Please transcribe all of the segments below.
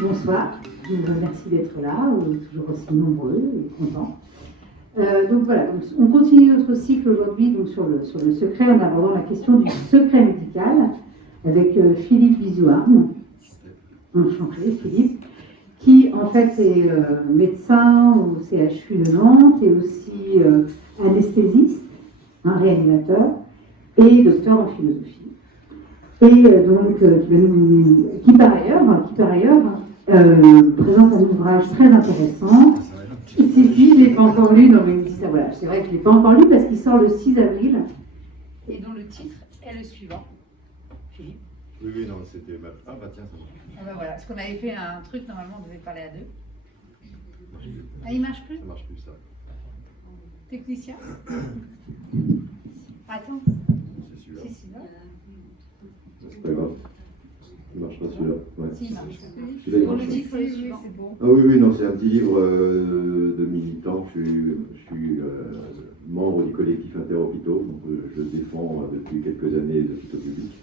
Bonsoir, je vous remercie d'être là, toujours aussi nombreux et contents. Donc voilà, on continue notre cycle aujourd'hui sur le secret en abordant la question du secret médical avec Philippe Bizouarne. Enchanté Philippe, qui en fait est médecin au CHU de Nantes et aussi anesthésiste, un réanimateur et docteur en philosophie. Et donc qui par ailleurs présente un ouvrage très intéressant. Si, je ne l'ai pas encore lu, non mais il me dit ça, voilà, c'est vrai que je ne l'ai pas encore lu parce qu'il sort le 6 avril et dont le titre est le suivant. Philippe. Oui, non, c'était... Ah bah tiens, ça marche. Ah bah voilà, parce qu'on avait fait un truc, normalement on devait parler à deux. Ah, il marche plus? Ça marche plus, ça. Technicien. Attends. C'est celui-là. Si, là. C'est pas grave. Il marche pas celui-là. Ouais. Si, il marche. Celui-là, il Pour marche le pas. titre, c'est bon. Ah oui, non, c'est un petit livre de militants. Je suis membre du collectif Interhôpitaux, donc je défends depuis quelques années les hôpitaux publics.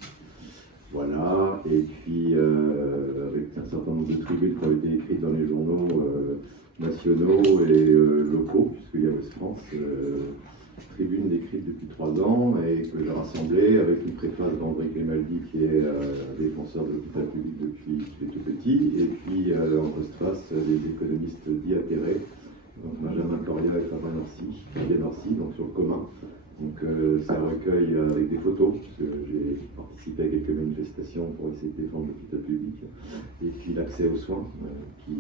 Voilà, et puis avec un certain nombre de tribunes qui ont été écrites dans les journaux nationaux et locaux, puisqu'il y a West France, tribune décrite depuis 3 ans et que j'ai rassemblée avec une préface d'André Grimaldi qui est défenseur de l'hôpital public depuis qu'il est tout petit, et puis en postface des économistes dits atterrés, donc Benjamin Coria et Fabien Orsi, donc sur le commun. Donc c'est un recueil avec des photos, parce que j'ai participé à quelques manifestations pour essayer de défendre l'hôpital public. Et puis l'accès aux soins, qui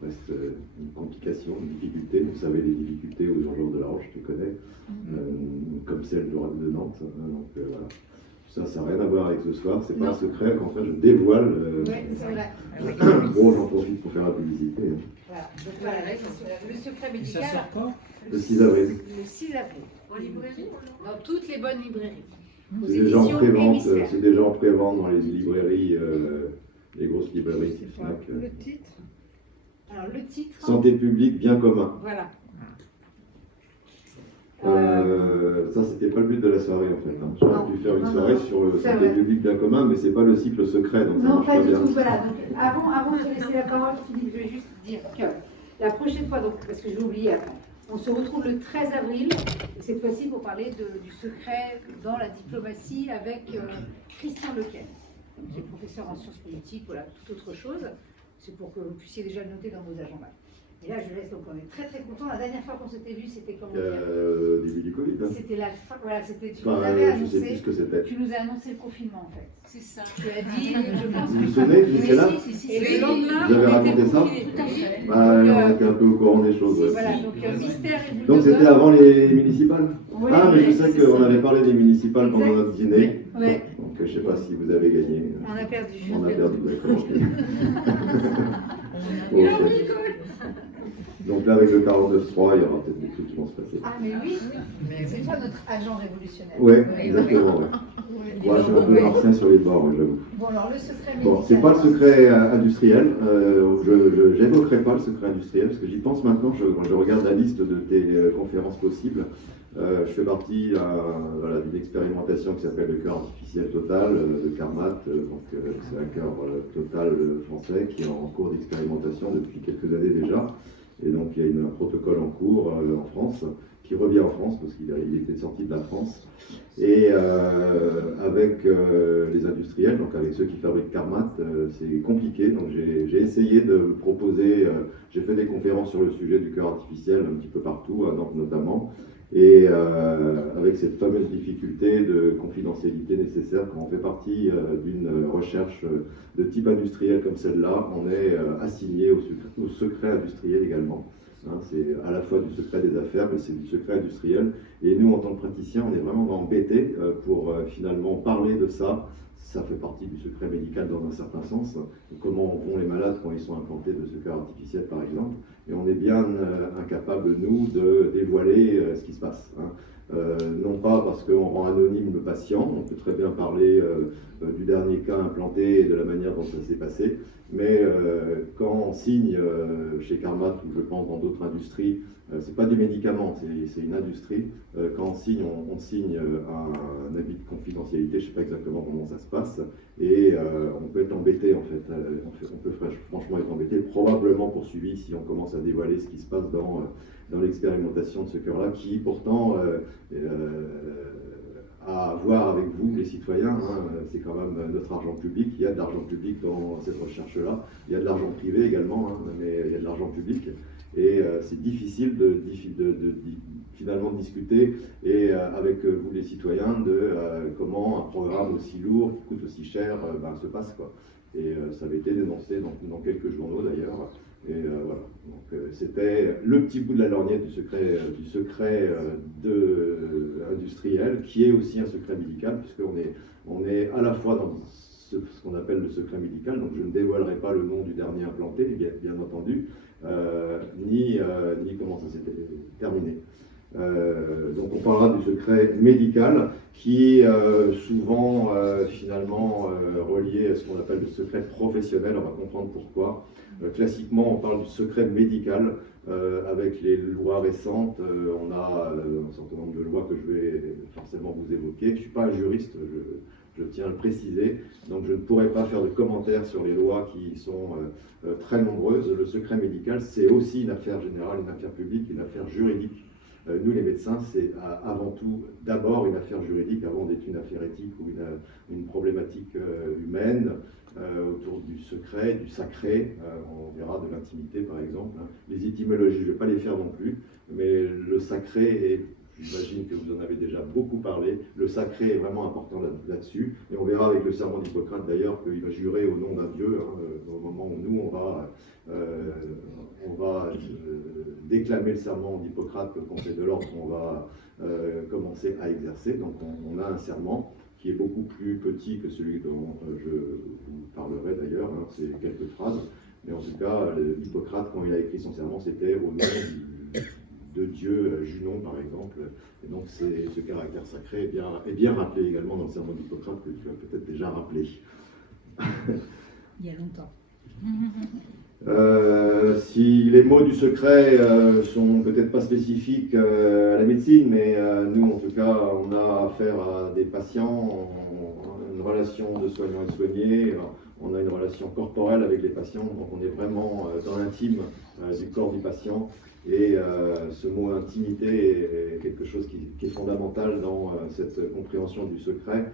reste une complication, une difficulté. Vous savez les difficultés aux urgences de la Roche, je les connais, comme celle de Nantes. Donc voilà. Ça n'a rien à voir avec ce soir, c'est pas un secret qu'en fait je dévoile. Oui, c'est vrai. Bon, j'en profite pour faire la publicité. Voilà. Donc voilà, le secret médical. Ça sort quand? Le 6 avril. Le 6 avril. En librairie? Dans toutes les bonnes librairies. C'est déjà en pré-vente, c'est déjà en pré-vente dans les librairies, les grosses librairies. Le titre? Alors le titre. Santé publique, bien commun. Voilà. Ça, c'était pas le but de la soirée en fait. Hein. J'aurais pu faire une soirée sur le santé publique bien commun, mais c'est pas le cycle secret, donc ça non, marche pas du bien. tout. Voilà. Donc, avant de laisser la parole, Philippe, je vais juste dire que la prochaine fois, donc, parce que j'ai oublié après, on se retrouve le 13 avril, et cette fois-ci pour parler du secret dans la diplomatie avec Christian Lequel, qui est professeur en sciences politiques, voilà, toute autre chose. C'est pour que vous puissiez déjà le noter dans vos agendas. Et là, je laisse, donc on est très très contents. La dernière fois qu'on s'était vu, c'était comment dire Début du Covid. Hein. C'était la fin, voilà, c'était, tu enfin, nous avais je sais plus annoncé, ce que c'était. tu nous as annoncé le confinement en fait. C'est ça. Tu as dit, je pense Vous vous souvenez, vous étiez là? Et le lendemain, Vous avez on était raconté ça? confinés, tout à fait. Bah, Donc, on était un peu au courant des choses. Ouais. Voilà, donc mystère et Donc c'était avant les municipales? Oui, ah, mais je oui, sais c'est qu'on ça. avait parlé des municipales pendant Exact. notre dîner. Ouais. Donc je sais pas si vous avez gagné. On a perdu. On a perdu, d'accord. On Ok. Donc là, avec le 49.3, il y aura peut-être des trucs qui vont se passer. Ah, mais oui, c'est toi notre agent révolutionnaire. Ouais, exactement. Ouais. Moi, je suis un peu martien sur les bords, j'avoue. Bon, alors le secret médical. Bon, c'est pas le secret industriel. Je n'évoquerai pas le secret industriel parce que j'y pense maintenant. Je regarde la liste de tes conférences possibles. Je fais partie voilà, d'une expérimentation qui s'appelle le cœur artificiel total de Carmat. C'est un cœur total français qui est en cours d'expérimentation depuis quelques années déjà. Et donc il y a un protocole en cours en France, qui revient en France, parce qu'il était sorti de la France, et avec les industriels, donc avec ceux qui fabriquent Carmat, c'est compliqué. Donc j'ai essayé de proposer, j'ai fait des conférences sur le sujet du cœur artificiel un petit peu partout, à Nantes notamment, et avec cette fameuse difficulté de confidentialité nécessaire, quand on fait partie d'une recherche de type industriel comme celle-là, on est assigné au secret industriel également. Hein, c'est à la fois du secret des affaires, mais c'est du secret industriel. Et nous, en tant que praticiens, on est vraiment embêtés pour finalement parler de ça. Ça fait partie du secret médical dans un certain sens. Comment vont les malades quand ils sont implantés de ce cœur artificiel, par exemple. Et on est bien incapables, nous, de dévoiler ce qui se passe. Hein. Non pas parce qu'on rend anonyme le patient, on peut très bien parler du dernier cas implanté et de la manière dont ça s'est passé, mais quand on signe chez Carmat, ou je pense dans d'autres industries, c'est pas du médicament, c'est une industrie. Quand on signe un avis de confidentialité, je sais pas exactement comment ça se passe, et on peut être embêté en fait. On peut franchement être embêté, probablement poursuivi si on commence à dévoiler ce qui se passe dans l'expérimentation de ce cœur-là, qui pourtant a à voir avec vous, les citoyens. C'est quand même notre argent public. Il y a de l'argent public dans cette recherche-là. Il y a de l'argent privé également, mais il y a de l'argent public. Et c'est difficile finalement de discuter et avec vous, les citoyens, de comment un programme aussi lourd, qui coûte aussi cher, se passe, quoi. Et ça avait été dénoncé dans quelques journaux d'ailleurs. Et voilà, donc c'était le petit bout de la lorgnette du secret industriel, qui est aussi un secret médical, puisqu'on est à la fois dans ce qu'on appelle le secret médical, donc je ne dévoilerai pas le nom du dernier implanté, bien entendu, ni comment ça s'était terminé. Donc on parlera du secret médical, qui est souvent finalement relié à ce qu'on appelle le secret professionnel. On va comprendre pourquoi. Classiquement, on parle du secret médical. Avec les lois récentes, on a un certain nombre de lois que je vais forcément vous évoquer. Je ne suis pas un juriste, je tiens à le préciser, donc je ne pourrai pas faire de commentaires sur les lois qui sont très nombreuses. Le secret médical, c'est aussi une affaire générale, une affaire publique, une affaire juridique. Nous, les médecins, c'est avant tout d'abord une affaire juridique, avant d'être une affaire éthique ou une problématique humaine autour du secret, du sacré. On verra de l'intimité, par exemple. Les étymologies, je ne vais pas les faire non plus, mais le sacré, et j'imagine que vous en avez déjà beaucoup parlé, le sacré est vraiment important là-dessus. Et on verra avec le serment d'Hippocrate, d'ailleurs, qu'il va jurer au nom d'un dieu, au moment où nous, on va déclamer le serment d'Hippocrate, le conseil de l'ordre qu'on va commencer à exercer. Donc on a un serment qui est beaucoup plus petit que celui dont je vous parlerai d'ailleurs, c'est quelques phrases. Mais en tout cas, Hippocrate, quand il a écrit son serment, c'était au nom de Dieu, Junon par exemple. Et donc ce caractère sacré est bien rappelé également dans le serment d'Hippocrate, que tu as peut-être déjà rappelé. Il y a longtemps. Si les mots du secret sont peut-être pas spécifiques à la médecine, mais nous en tout cas on a affaire à des patients, une relation de soignant et soigné, on a une relation corporelle avec les patients, donc on est vraiment dans l'intime du corps du patient. Et ce mot intimité est quelque chose qui est fondamental dans cette compréhension du secret.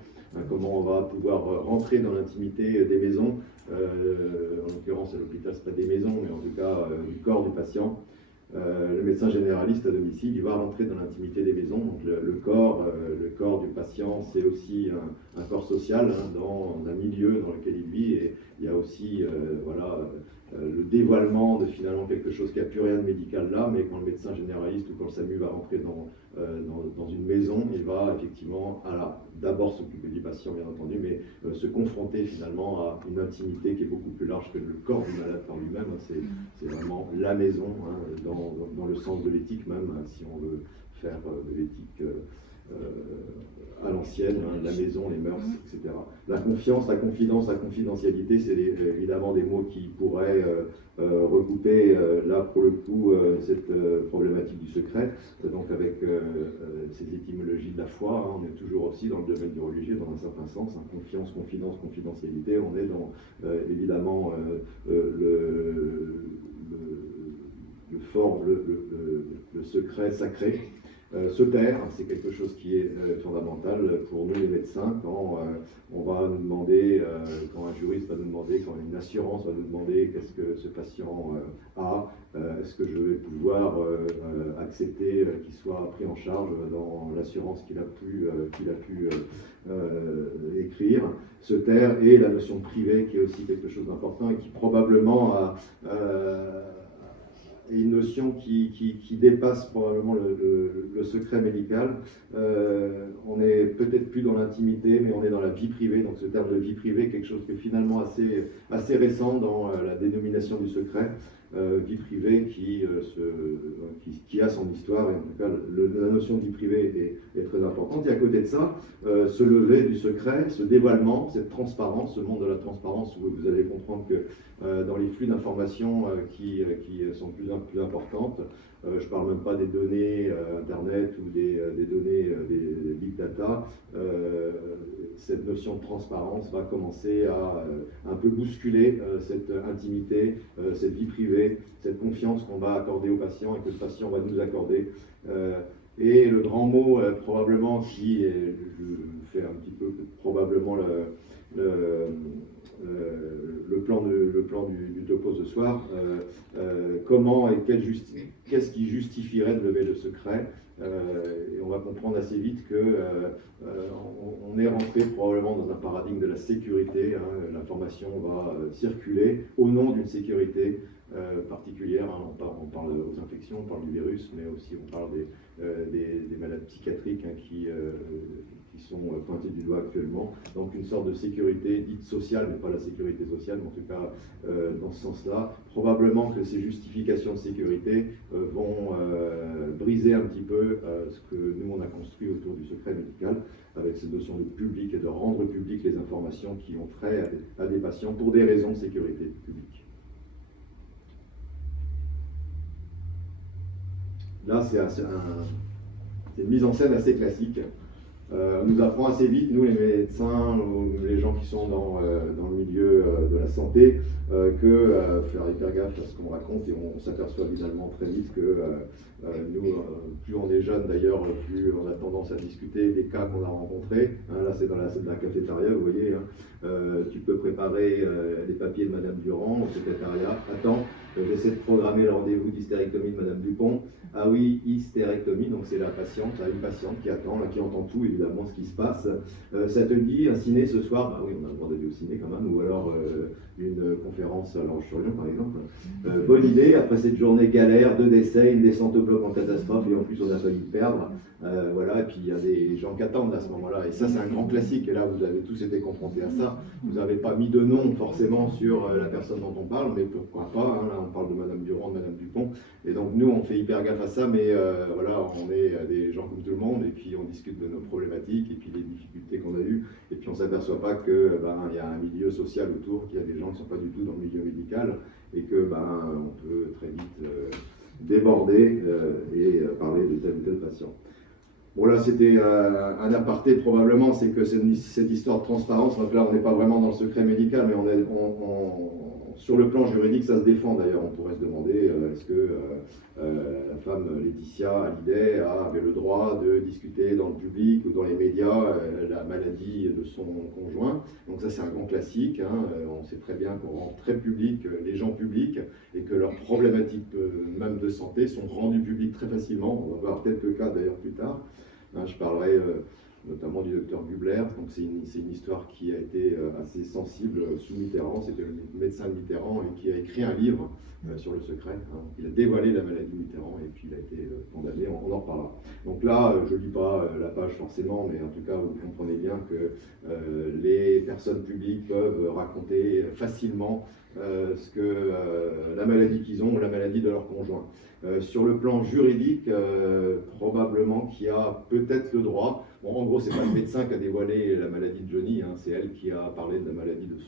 Comment on va pouvoir rentrer dans l'intimité des maisons, en l'occurrence à l'hôpital ce n'est pas des maisons, mais en tout cas du corps du patient. Le médecin généraliste à domicile, il va rentrer dans l'intimité des maisons. Donc le corps du patient, c'est aussi un corps social, dans un milieu dans lequel il vit, et il y a aussi le dévoilement de finalement quelque chose qui n'a plus rien de médical là, mais quand le médecin généraliste ou quand le SAMU va rentrer dans une maison, il va effectivement d'abord s'occuper du patient bien entendu, mais se confronter finalement à une intimité qui est beaucoup plus large que le corps du malade par lui-même. C'est vraiment la maison, dans le sens de l'éthique même, si on veut faire de l'éthique à l'ancienne, la maison, les mœurs, etc. La confiance, la confidence, la confidentialité, c'est évidemment des mots qui pourraient recouper, là pour le coup, cette problématique du secret. Donc avec ces étymologies de la foi, on est toujours aussi dans le domaine du religieux dans un certain sens. Confiance, confidence, confidentialité, on est dans évidemment le secret sacré. Se taire, c'est quelque chose qui est fondamental pour nous les médecins quand on va nous demander, quand un juriste va nous demander, quand une assurance va nous demander qu'est-ce que ce patient a, est-ce que je vais pouvoir accepter qu'il soit pris en charge dans l'assurance qu'il a pu écrire. Se taire et la notion de privé qui est aussi quelque chose d'important et qui probablement a une notion qui dépasse probablement le secret médical. On n'est peut-être plus dans l'intimité, mais on est dans la vie privée. Donc ce terme de vie privée, quelque chose qui est finalement assez récent dans la dénomination du secret. Vie privée qui a son histoire, et en tout cas la notion de vie privée est très importante. Et à côté de ça, ce lever du secret, ce dévoilement, cette transparence, ce monde de la transparence, où vous allez comprendre que dans les flux d'informations qui sont de plus en plus importantes, je ne parle même pas des données Internet ou des données des big data. Cette notion de transparence va commencer à un peu bousculer cette intimité, cette vie privée, cette confiance qu'on va accorder au patient et que le patient va nous accorder. Et le grand mot, probablement, qui est, je fais un petit peu probablement le plan du topo ce soir, comment et qu'est-ce qui justifierait de lever le secret, et on va comprendre assez vite que on est rentré probablement dans un paradigme de la sécurité, hein, l'information va circuler au nom d'une sécurité particulière, hein, on parle aux infections, on parle du virus, mais aussi on parle des malades psychiatriques, hein, qui sont pointés du doigt actuellement. Donc une sorte de sécurité dite sociale, mais pas la sécurité sociale, mais en tout cas dans ce sens-là. Probablement que ces justifications de sécurité vont briser un petit peu ce que nous on a construit autour du secret médical, avec cette notion de public et de rendre publiques les informations qui ont trait à des patients pour des raisons de sécurité publique. Là, c'est une mise en scène assez classique. On nous apprend assez vite, nous les médecins, ou les gens qui sont dans le milieu de la santé, que faire hyper gaffe à ce qu'on raconte, et on s'aperçoit finalement très vite que nous, plus on est jeune d'ailleurs, plus on a tendance à discuter des cas qu'on a rencontrés. Hein, là c'est dans la cafétéria, vous voyez, hein, tu peux préparer les papiers de Madame Durand au secrétariat. Attends, j'essaie de programmer le rendez-vous d'hystérectomie de Madame Dupont. Ah oui, hystérectomie, donc c'est la patiente, une patiente qui attend, là, qui entend tout évidemment ce qui se passe. Ça te dit un ciné ce soir? Bah oui, on a le droit d'aller au ciné quand même, ou alors une conférence à l'Ange-sur-Lyon par exemple. Bonne idée, après cette journée galère, 2 décès, une descente au bloc en catastrophe, et en plus on a failli perdre. Voilà, et puis il y a des gens qui attendent à ce moment-là, et ça c'est un grand classique, et là vous avez tous été confrontés à ça. Vous n'avez pas mis de nom forcément sur la personne dont on parle, mais pourquoi pas, hein, là on parle de Madame Durand, de Madame Dupont, et donc nous on fait hyper gaffe à ça, mais voilà, on est des gens comme tout le monde, et puis on discute de nos problématiques, et puis des difficultés qu'on a eues, et puis on ne s'aperçoit pas que y a un milieu social autour, qu'il y a des gens qui ne sont pas du tout dans le milieu médical, et que on peut très vite déborder et parler de tel ou tel patient. Bon là c'était un aparté probablement, c'est que cette histoire de transparence, donc là on n'est pas vraiment dans le secret médical, mais sur le plan juridique ça se défend d'ailleurs. On pourrait se demander est-ce que la femme Laetitia Hallyday avait le droit de discuter dans le public ou dans les médias la maladie de son conjoint. Donc ça c'est un grand classique, hein. On sait très bien qu'on rend très public les gens publics et que leurs problématiques même de santé sont rendues publiques très facilement. On va voir quelques cas d'ailleurs plus tard. Je parlerai notamment du docteur Gubler, donc c'est une histoire qui a été assez sensible sous Mitterrand. C'était le médecin de Mitterrand et qui a écrit un livre sur le secret. Hein. Il a dévoilé la maladie de Mitterrand et puis il a été condamné, on en reparlera. Donc là, je ne lis pas la page forcément, mais en tout cas, vous comprenez bien que les personnes publiques peuvent raconter facilement la maladie qu'ils ont ou la maladie de leur conjoint. Sur le plan juridique, probablement qu'il y a peut-être le droit. Bon, en gros, c'est pas le médecin qui a dévoilé la maladie de Johnny, hein, c'est elle qui a parlé de la maladie de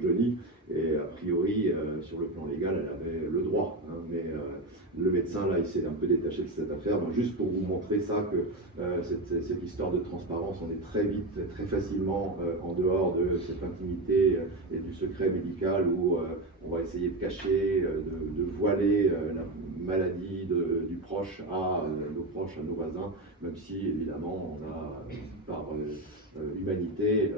Johnny. Et a priori, sur le plan légal, elle avait le droit. Hein, mais le médecin, là, il s'est un peu détaché de cette affaire. Donc, juste pour vous montrer ça, que cette histoire de transparence, on est très vite, très facilement en dehors de cette intimité et du secret médical où on va essayer de cacher, de voiler la maladie du proche à nos proches, à nos voisins, même si évidemment on a par humanité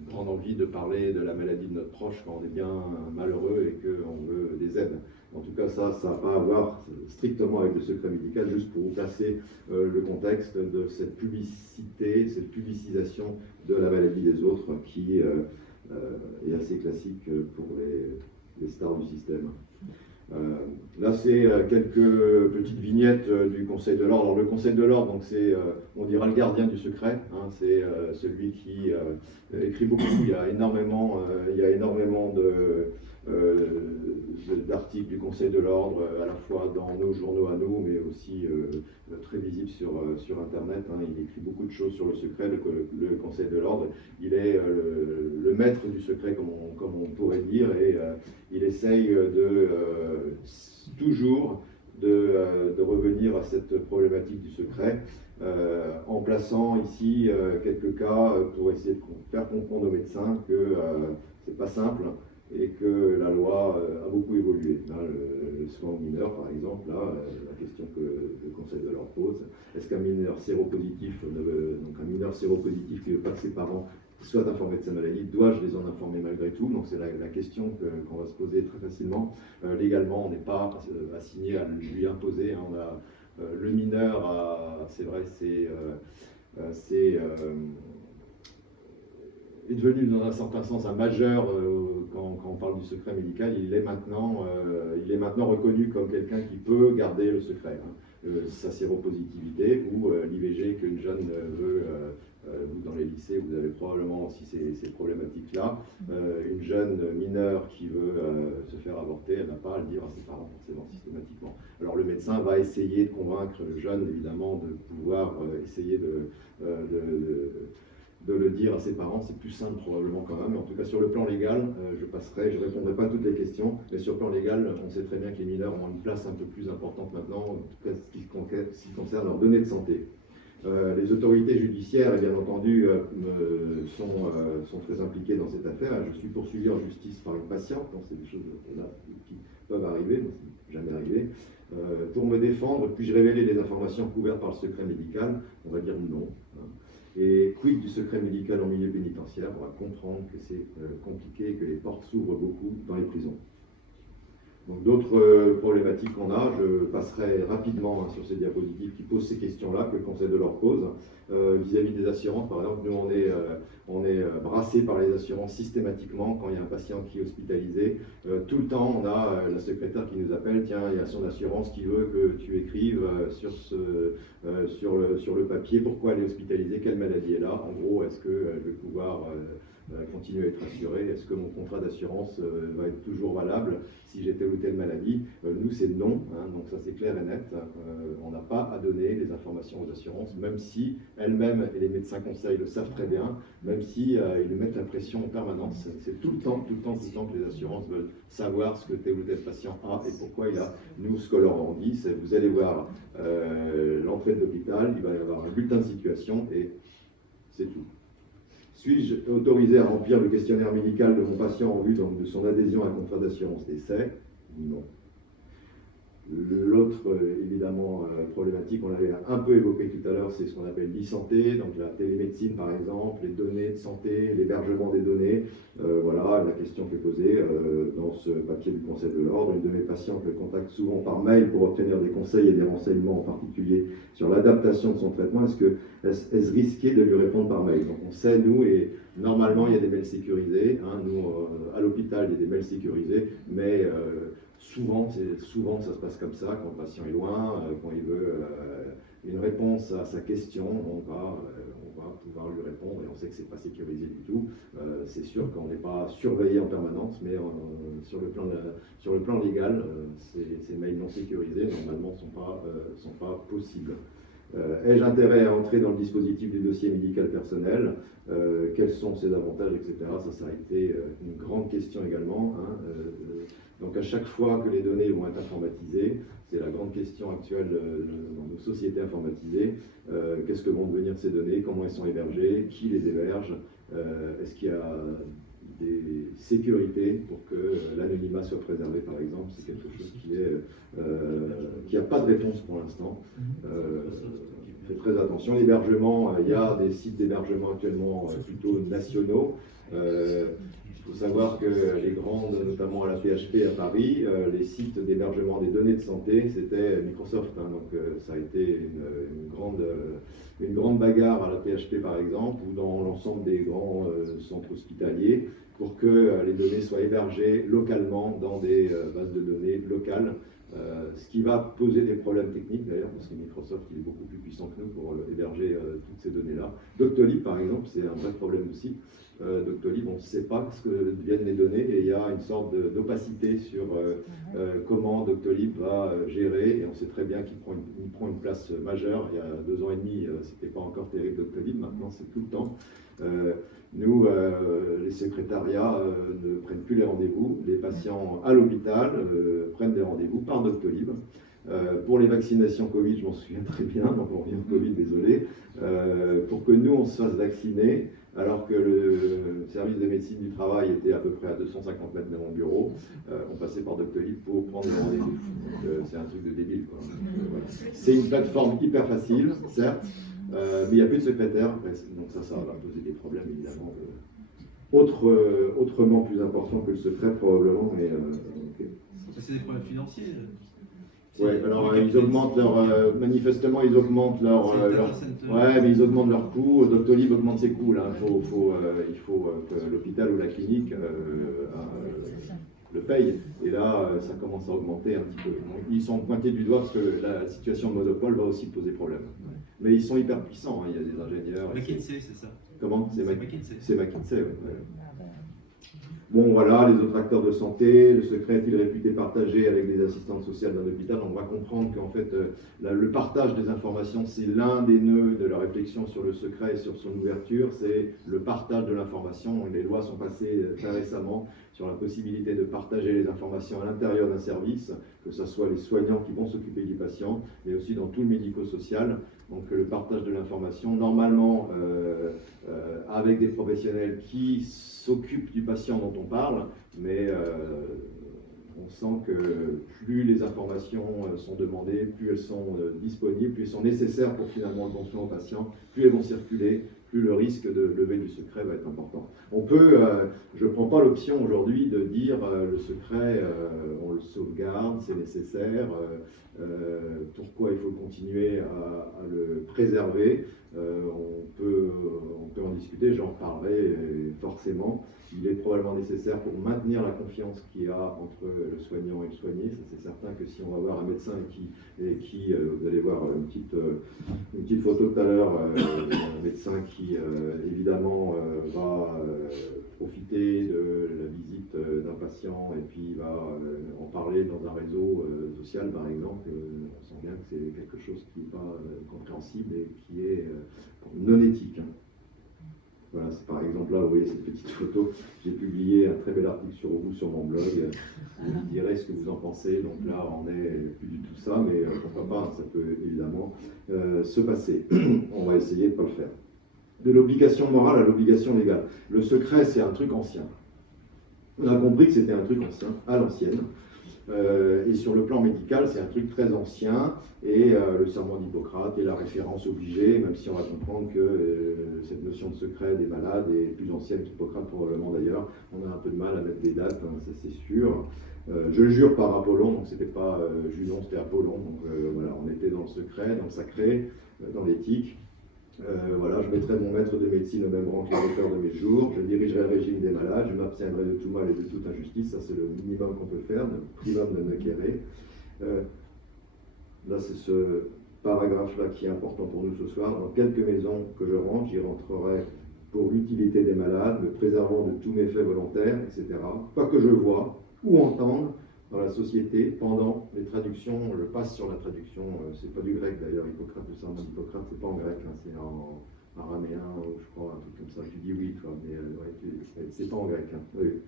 une grande envie de parler de la maladie de notre proche quand on est bien malheureux et qu'on veut des aides. En tout cas, ça n'a pas à voir strictement avec le secret médical, juste pour vous placer le contexte de cette publicité, cette publicisation de la maladie des autres qui est assez classique pour les stars du système. Là, c'est quelques petites vignettes du Conseil de l'Ordre. Alors, le Conseil de l'Ordre, c'est, on dira, le gardien du secret. Hein, c'est celui qui écrit beaucoup. Il y a énormément d'articles du Conseil de l'Ordre, à la fois dans nos journaux à nous, mais aussi très visibles sur Internet. Hein. Il écrit beaucoup de choses sur le secret, le Conseil de l'Ordre. Il est le maître du secret, comme on pourrait dire, et il essaye de toujours de revenir à cette problématique du secret, en plaçant ici quelques cas pour essayer de faire comprendre aux médecins que c'est pas simple et que la loi a beaucoup évolué. Là, le soin aux mineurs, par exemple, là, la question que le Conseil de l'ordre pose, est-ce qu'un mineur séropositif, donc un mineur séropositif qui ne veut pas que ses parents soient informés de sa maladie, dois-je les en informer malgré tout? Donc c'est la question qu'on va se poser très facilement. Légalement, on n'est pas assigné à lui imposer. Hein. On a, le mineur, c'est vrai, est devenu dans un certain sens un majeur quand on parle du secret médical. Il est maintenant reconnu comme quelqu'un qui peut garder le secret. Hein. Sa séropositivité ou l'IVG qu'une jeune veut, vous dans les lycées, vous avez probablement aussi ces problématiques-là. Une jeune mineure qui veut se faire avorter, elle n'a pas à le dire à ses parents forcément systématiquement. Alors le médecin va essayer de convaincre le jeune, évidemment, de pouvoir essayer de le dire à ses parents. C'est plus simple probablement quand même, mais en tout cas sur le plan légal, je répondrai pas à toutes les questions, mais sur le plan légal, on sait très bien que les mineurs ont une place un peu plus importante maintenant, en tout cas ce qui concerne leurs données de santé. Les autorités judiciaires, bien entendu, sont très impliquées dans cette affaire. Je suis poursuivi en justice par une patiente, donc c'est des choses qui peuvent arriver, mais c'est jamais arrivé. Pour me défendre, puis-je révéler les informations couvertes par le secret médical? On va dire non. Hein. Et quid du secret médical en milieu pénitentiaire? On va comprendre que c'est compliqué et que les portes s'ouvrent beaucoup dans les prisons. Donc d'autres problématiques qu'on a, je passerai rapidement sur ces diapositives qui posent ces questions-là que le Conseil de l'ordre pose. Vis-à-vis des assurances, par exemple, nous on est brassé par les assurances systématiquement quand il y a un patient qui est hospitalisé. Tout le temps, on a la secrétaire qui nous appelle, tiens, il y a son assurance qui veut que tu écrives sur le papier pourquoi elle est hospitalisée, quelle maladie elle a. En gros, est-ce que je vais pouvoir continuer à être assuré? Est-ce que mon contrat d'assurance va être toujours valable si j'ai telle ou telle maladie? Nous, c'est non, hein, donc ça c'est clair et net. On n'a pas à donner les informations aux assurances, même si elles-mêmes, et les médecins conseils le savent très bien, même si ils nous mettent la pression en permanence. C'est tout le temps que les assurances veulent savoir ce que tel ou tel patient a et pourquoi il a. Nous, ce que leur on dit, c'est vous allez voir l'entrée de l'hôpital, il va y avoir un bulletin de situation et c'est tout. Suis-je autorisé à remplir le questionnaire médical de mon patient en vue de son adhésion à un contrat d'assurance décès? Non. L'autre, évidemment, problématique, on l'avait un peu évoqué tout à l'heure, c'est ce qu'on appelle l'e-santé, donc la télémédecine par exemple, les données de santé, l'hébergement des données. Voilà la question qui est posée dans ce papier du Conseil de l'ordre. Une de mes patientes le contacte souvent par mail pour obtenir des conseils et des renseignements, en particulier sur l'adaptation de son traitement. Est-ce risqué de lui répondre par mail? Donc on sait, nous, et normalement il y a des mails sécurisés. Hein, nous, à l'hôpital, il y a des mails sécurisés, mais souvent ça se passe comme ça, quand le patient est loin, quand il veut une réponse à sa question, on va pouvoir lui répondre et on sait que ce n'est pas sécurisé du tout. C'est sûr qu'on n'est pas surveillé en permanence, mais sur le plan légal, ces mails non sécurisés, normalement, ne sont pas possibles. Ai-je intérêt à entrer dans le dispositif du dossier médical personnel? Quels sont ses avantages, etc. Ça a été une grande question également. Hein. Donc à chaque fois que les données vont être informatisées, c'est la grande question actuelle dans nos sociétés informatisées, qu'est-ce que vont devenir ces données, comment elles sont hébergées, qui les héberge, est-ce qu'il y a des sécurités pour que l'anonymat soit préservé par exemple? C'est quelque chose qui n'a pas de réponse pour l'instant. Faites très attention. L'hébergement, il y a des sites d'hébergement actuellement plutôt nationaux. Il faut savoir que les grandes, notamment à la PHP à Paris, les sites d'hébergement des données de santé, c'était Microsoft. Hein, donc ça a été une grande bagarre à la PHP par exemple, ou dans l'ensemble des grands centres hospitaliers, pour que les données soient hébergées localement dans des bases de données locales. Ce qui va poser des problèmes techniques d'ailleurs, parce que Microsoft il est beaucoup plus puissant que nous pour héberger toutes ces données-là. Doctolib par exemple, c'est un vrai problème aussi. Doctolib, on ne sait pas ce que deviennent les données et il y a une sorte d'opacité sur comment Doctolib va gérer, et on sait très bien qu'il prend une place majeure. Il y a 2 ans et demi, c'était pas encore terrible Doctolib, maintenant c'est tout le temps. Nous, les secrétariats ne prennent plus les rendez-vous. Les patients à l'hôpital prennent des rendez-vous par Doctolib. Pour les vaccinations Covid, je m'en souviens très bien, donc on revient au Covid, désolé, pour que nous on se fasse vacciner, alors que le service de médecine du travail était à peu près à 250 mètres de mon bureau, on passait par Doctolib pour prendre le rendez-vous. C'est un truc de débile, quoi. Voilà. C'est une plateforme hyper facile, certes, mais il n'y a plus de secrétaire, donc ça va poser des problèmes évidemment. Autrement plus importants que le secret probablement, mais okay. C'est des problèmes financiers. Oui, alors ils augmentent manifestement ils augmentent ouais, mais ils augmentent leurs coûts. Doctolib augmente ses coûts là. Il faut que l'hôpital ou la clinique le paye. Et là, ça commence à augmenter un petit peu. Donc, ils sont pointés du doigt parce que la situation de monopole va aussi poser problème. Mais ils sont hyper puissants. Hein. Il y a des ingénieurs. McKinsey, c'est ça. Comment? C'est McKinsey. C'est McKinsey, ouais. Bon, voilà, les autres acteurs de santé, le secret est-il réputé partagé avec les assistantes sociales d'un hôpital? On va comprendre qu'en fait, le partage des informations, c'est l'un des nœuds de la réflexion sur le secret et sur son ouverture, c'est le partage de l'information. Les lois sont passées très récemment sur la possibilité de partager les informations à l'intérieur d'un service, que ce soit les soignants qui vont s'occuper du patient, mais aussi dans tout le médico-social. Donc le partage de l'information, normalement avec des professionnels qui s'occupent du patient dont on parle, mais on sent que plus les informations sont demandées, plus elles sont disponibles, plus elles sont nécessaires pour finalement le bon soin au patient, plus elles vont circuler, plus le risque de levée du secret va être important. On peut, je ne prends pas l'option aujourd'hui de dire le secret, on le sauvegarde, c'est nécessaire, pourquoi il faut continuer à le préserver. On peut en discuter, j'en reparlerai forcément. Il est probablement nécessaire pour maintenir la confiance qu'il y a entre le soignant et le soigné. C'est certain que si on va voir un médecin vous allez voir une petite photo tout à l'heure, un médecin qui évidemment va profiter de la visite d'un patient et puis va en parler dans un réseau social par exemple, on sent bien que c'est quelque chose qui n'est pas compréhensible et qui est non éthique. Voilà, c'est par exemple là, vous voyez cette petite photo, j'ai publié un très bel article sur vous sur mon blog, vous me direz ce que vous en pensez, donc là on n'est plus du tout ça, mais pourquoi pas, ça peut évidemment se passer. On va essayer de ne pas le faire. De l'obligation morale à l'obligation légale. Le secret, c'est un truc ancien. On a compris que c'était un truc ancien, à l'ancienne. Et sur le plan médical, c'est un truc très ancien, et le serment d'Hippocrate est la référence obligée, même si on va comprendre que cette notion de secret des malades est plus ancienne qu'Hippocrate probablement d'ailleurs. On a un peu de mal à mettre des dates, hein, ça c'est sûr. Je jure par Apollon, donc c'était pas Junon, c'était Apollon, donc voilà, on était dans le secret, dans le sacré, dans l'éthique. Voilà, je mettrai mon maître de médecine au même rang que le docteur de mes jours, je dirigerai le régime des malades, je m'abstiendrai de tout mal et de toute injustice, ça c'est le minimum qu'on peut faire, le primum de Neckeret. Là c'est ce paragraphe-là qui est important pour nous ce soir. Dans quelques maisons que je rentre, j'y rentrerai pour l'utilité des malades, me préservant de tous méfaits volontaires, etc. Quoi que je vois ou entende dans la société pendant les traductions, je passe sur la traduction, c'est pas du grec d'ailleurs, Hippocrate, le serment d'Hippocrate, c'est pas en grec, hein, c'est en araméen, ou je crois, un truc comme ça, tu dis oui toi, mais ouais, c'est pas en grec, hein. Oui,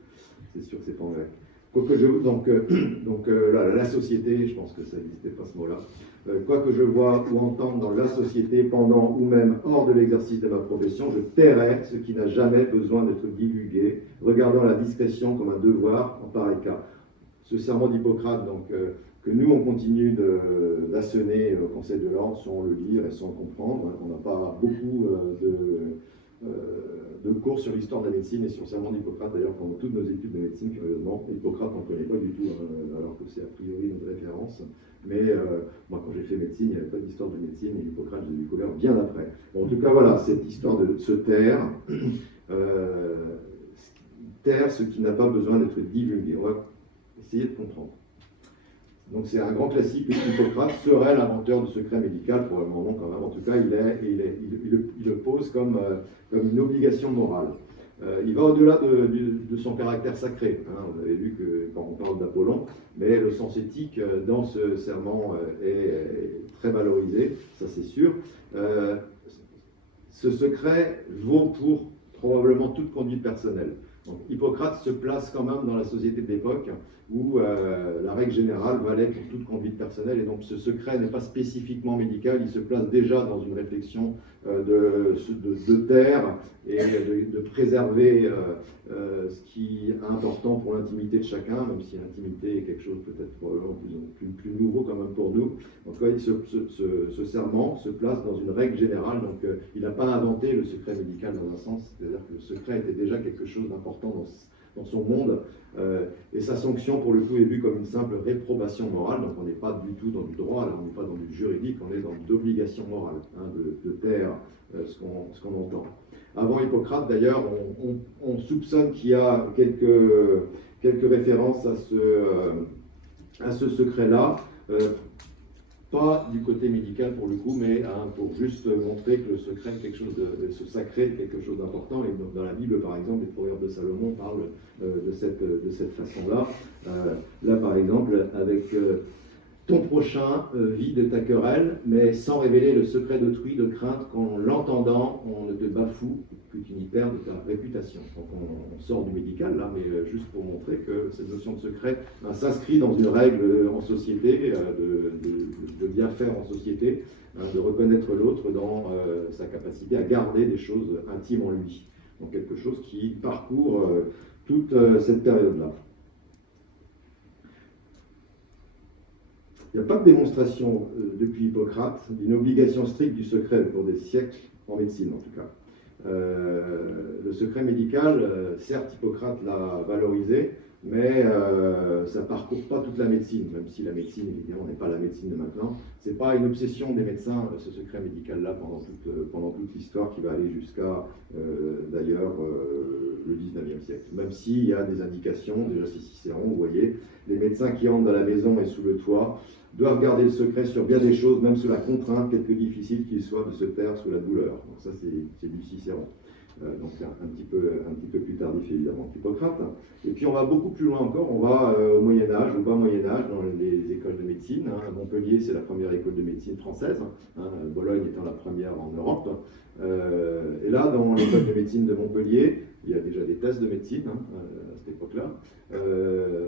c'est sûr que c'est pas en grec. Donc la société, je pense que ça n'existait pas ce mot-là, quoi que je vois ou entende dans la société pendant ou même hors de l'exercice de ma profession, je tairai ce qui n'a jamais besoin d'être divulgué, regardant la discrétion comme un devoir en pareil cas. Ce serment d'Hippocrate, donc, que nous, on continue d'assonner au Conseil de l'Ordre, sans le lire et sans le comprendre. On n'a pas beaucoup de cours sur l'histoire de la médecine et sur le serment d'Hippocrate, d'ailleurs, pendant toutes nos études de médecine, curieusement. Hippocrate, on ne connaît pas du tout, alors que c'est a priori une référence. Mais moi, quand j'ai fait médecine, il n'y avait pas d'histoire de médecine, et Hippocrate, je l'ai découvert bien après. Bon, en tout cas, voilà, cette histoire de se taire, taire ce qui n'a pas besoin d'être divulgué. On va essayer de comprendre. Donc c'est un grand classique, Hippocrate serait l'inventeur du secret médical, probablement quand même. En tout cas, il le pose comme une obligation morale. Il va au-delà de son caractère sacré. Hein. Vous avez vu que quand on parle d'Apollon, mais le sens éthique dans ce serment est très valorisé, ça c'est sûr. Ce secret vaut pour probablement toute conduite personnelle. Donc Hippocrate se place quand même dans la société de l'époque où la règle générale valait pour toute conduite personnelle, et donc ce secret n'est pas spécifiquement médical, il se place déjà dans une réflexion de taire et de préserver ce qui est important pour l'intimité de chacun, même si l'intimité est quelque chose peut-être probablement plus nouveau quand même pour nous. En tout cas, ce serment se place dans une règle générale, donc il n'a pas inventé le secret médical dans un sens, c'est-à-dire que le secret était déjà quelque chose d'important dans son monde, et sa sanction pour le coup est vue comme une simple réprobation morale, donc on n'est pas du tout dans du droit, là on n'est pas dans du juridique, on est dans l'obligation morale, hein, de taire ce qu'on entend. Avant Hippocrate d'ailleurs, on soupçonne qu'il y a quelques références à ce secret-là, pas du côté médical pour le coup, mais pour juste montrer que le secret est quelque chose ce sacré est quelque chose d'important. Et dans la Bible, par exemple, les proverbes de Salomon parlent de cette façon-là. Là, par exemple, avec ton prochain vit de ta querelle, mais sans révéler le secret d'autrui, de crainte qu'en l'entendant, on ne te bafoue, que tu n'y perdes ta réputation. Donc on sort du médical là, mais juste pour montrer que cette notion de secret s'inscrit dans une règle en société, de bien faire en société, de reconnaître l'autre dans sa capacité à garder des choses intimes en lui. Donc quelque chose qui parcourt toute cette période-là. Il n'y a pas de démonstration depuis Hippocrate d'une obligation stricte du secret pour des siècles, en médecine en tout cas. Le secret médical, certes Hippocrate l'a valorisé, mais ça ne parcourt pas toute la médecine, même si la médecine évidemment n'est pas la médecine de maintenant. Ce n'est pas une obsession des médecins, ce secret médical-là, pendant toute l'histoire qui va aller jusqu'à d'ailleurs le 19e siècle. Même s'il y a des indications, déjà c'est Cicéron, vous voyez, les médecins qui entrent dans la maison et sous le toit doivent garder le secret sur bien des choses, même sous la contrainte, quelque difficile qu'il soit, de se taire sous la douleur. Donc ça, c'est du Cicéron. Donc un petit peu plus tardif, évidemment, qu'Hippocrate. Et puis on va beaucoup plus loin encore, on va au Moyen-Âge, au bas Moyen-Âge, dans les écoles de médecine. Montpellier, c'est la première école de médecine française, Bologne étant la première en Europe. Et là, dans l'école de médecine de Montpellier, il y a déjà des thèses de médecine à cette époque-là.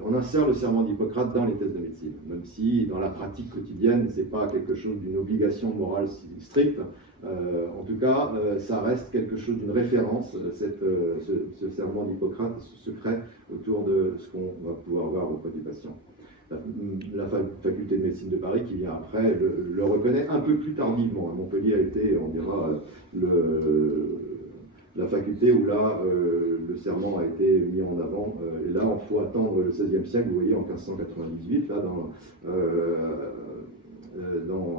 On insère le serment d'Hippocrate dans les thèses de médecine, même si dans la pratique quotidienne, ce n'est pas quelque chose d'une obligation morale stricte. En tout cas, ça reste quelque chose d'une référence, ce serment d'Hippocrate, ce secret autour de ce qu'on va pouvoir voir auprès du patient. La faculté de médecine de Paris, qui vient après, le reconnaît un peu plus tardivement. Montpellier a été, on dira, la faculté où là, le serment a été mis en avant. Et là, il faut attendre le XVIe siècle, vous voyez, en 1598, là, dans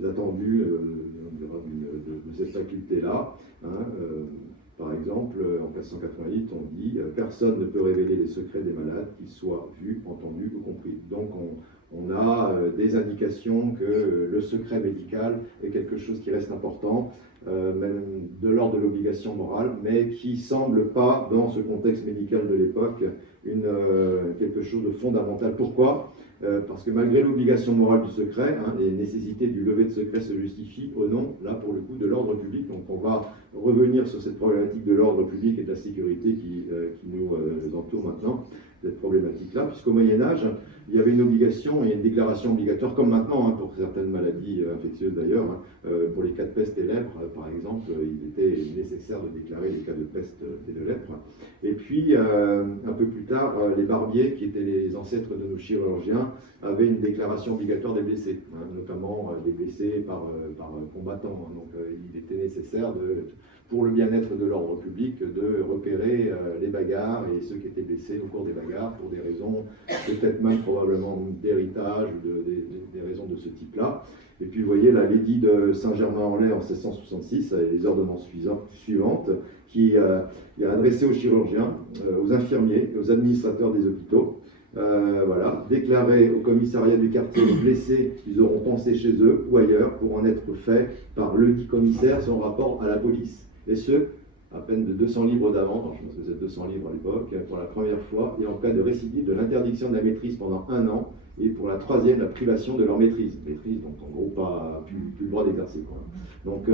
les attendus de cette faculté-là. Par exemple, en 1588, on dit « Personne ne peut révéler les secrets des malades, qu'ils soient vus, entendus ou compris ». Donc on a des indications que le secret médical est quelque chose qui reste important, même de l'ordre de l'obligation morale, mais qui ne semble pas, dans ce contexte médical de l'époque, quelque chose de fondamental. Pourquoi ? Parce que malgré l'obligation morale du secret, les nécessités du lever de secret se justifient au nom, là pour le coup, de l'ordre public. Donc on va revenir sur cette problématique de l'ordre public et de la sécurité qui nous entoure maintenant, cette problématique-là, puisqu'au Moyen-Âge, il y avait une obligation et une déclaration obligatoire, comme maintenant, pour certaines maladies infectieuses d'ailleurs. Pour les cas de peste et lèpre, par exemple, il était nécessaire de déclarer les cas de peste et de lèpre. Et puis, un peu plus tard, les barbiers, qui étaient les ancêtres de nos chirurgiens, avaient une déclaration obligatoire des blessés, notamment des blessés par combattants. Donc, il était nécessaire, pour le bien-être de l'ordre public, de repérer les bagarres et ceux qui étaient blessés au cours des bagarres pour des raisons, peut-être même probablement d'héritage ou des raisons de ce type-là. Et puis vous voyez la l'édit de Saint-Germain-en-Laye en 1666, avec les ordonnances suivantes, qui est adressée aux chirurgiens, aux infirmiers, aux administrateurs des hôpitaux. Voilà, déclarer au commissariat du quartier les blessés, ils auront pensé chez eux ou ailleurs pour en être fait par le dit commissaire son rapport à la police. Et ce, à peine de 200 livres d'amende, je pense que c'est 200 livres à l'époque, pour la première fois, et en cas de récidive, de l'interdiction de la maîtrise pendant 1 an, et pour la troisième, la privation de leur maîtrise. Maîtrise, donc en gros, plus le droit d'exercer, quoi. Donc,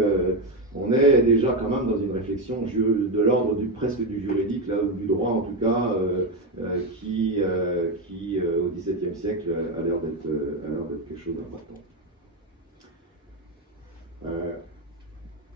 on est déjà quand même dans une réflexion de l'ordre presque du juridique, là, ou du droit en tout cas, qui au XVIIe siècle a l'air d'être quelque chose d'important.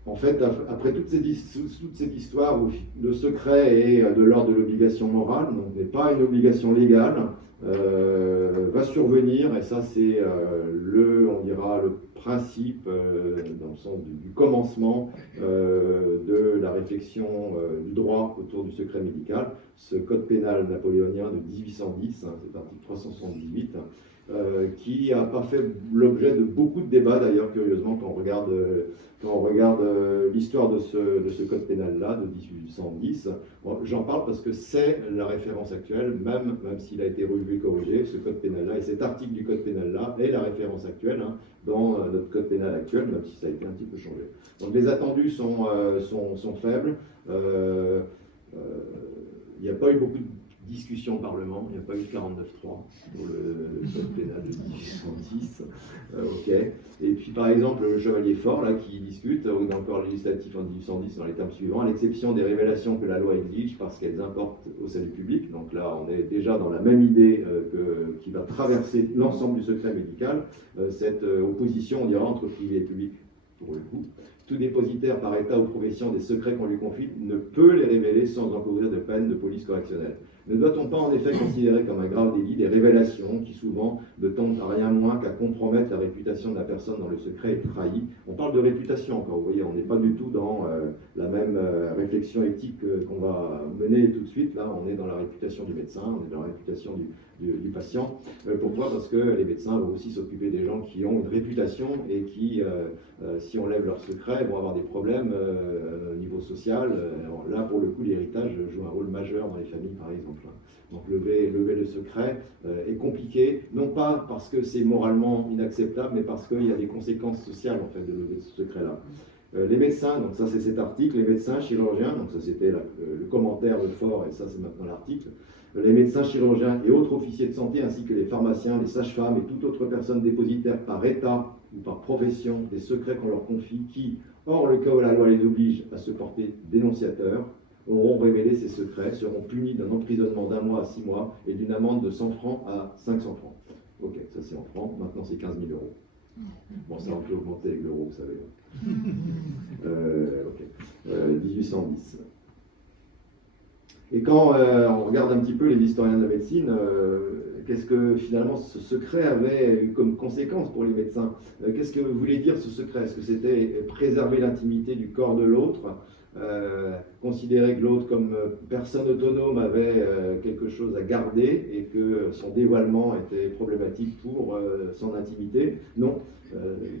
En fait, après toute cette histoire où le secret est de l'ordre de l'obligation morale, donc n'est pas une obligation légale, va survenir, et ça c'est on dira le principe, dans le sens du commencement de la réflexion du droit autour du secret médical, ce code pénal napoléonien de 1810, hein, cet article 378, qui n'a pas fait l'objet de beaucoup de débats d'ailleurs, curieusement, quand on regarde l'histoire de ce code pénal-là, de 1810. Bon, j'en parle parce que c'est la référence actuelle, même s'il a été revu et corrigé, ce code pénal-là, et cet article du code pénal-là est la référence actuelle, hein, dans notre code pénal actuel, même si ça a été un petit peu changé. Donc les attendus sont faibles. Il n'y a pas eu beaucoup de discussion au Parlement, il n'y a pas eu 49.3 pour le code pénal de 1810. Ok. Et puis par exemple, le Chevalier Fort, là, qui discute dans le corps législatif en 1810 dans les termes suivants, à l'exception des révélations que la loi exige parce qu'elles importent au salut public. Donc là, on est déjà dans la même idée qui va traverser l'ensemble du secret médical, cette opposition, on dira, entre privé et public, pour le coup. Tout dépositaire par état ou profession des secrets qu'on lui confie ne peut les révéler sans encourir de peine de police correctionnelle. Ne doit-on pas en effet considérer comme un grave délit des révélations qui souvent ne tendent à rien moins qu'à compromettre la réputation de la personne dont le secret est trahi? On parle de réputation encore, vous voyez, on n'est pas du tout dans la même réflexion éthique qu'on va mener tout de suite. Là, on est dans la réputation du médecin, on est dans la réputation du patient. Pourquoi? Parce que les médecins vont aussi s'occuper des gens qui ont une réputation et qui, si on lève leur secret, vont avoir des problèmes au niveau social. Alors là, pour le coup, l'héritage joue un rôle majeur dans les familles, par exemple. Donc lever le secret est compliqué, non pas parce que c'est moralement inacceptable, mais parce qu'il y a des conséquences sociales, en fait, de lever ce secret-là. Les médecins, donc ça c'est cet article, les médecins chirurgiens, donc ça c'était le commentaire de Fort, et ça c'est maintenant l'article. Les médecins chirurgiens et autres officiers de santé, ainsi que les pharmaciens, les sages-femmes et toute autre personne dépositaire par état ou par profession des secrets qu'on leur confie, qui, hors le cas où la loi les oblige à se porter dénonciateurs, auront révélé ces secrets, seront punis d'un emprisonnement d'1 mois à 6 mois et d'une amende de 100 francs à 500 francs. Ok, ça c'est en francs, maintenant c'est 15 000 euros. Bon, ça a un peu augmenté avec l'euro, vous savez. Ok, 1810. Et quand on regarde un petit peu les historiens de la médecine, qu'est-ce que finalement ce secret avait eu comme conséquence pour les médecins? Qu'est-ce que voulait dire ce secret? Est-ce que c'était préserver l'intimité du corps de l'autre, considérer que l'autre comme personne autonome avait quelque chose à garder et que son dévoilement était problématique pour son intimité? Non,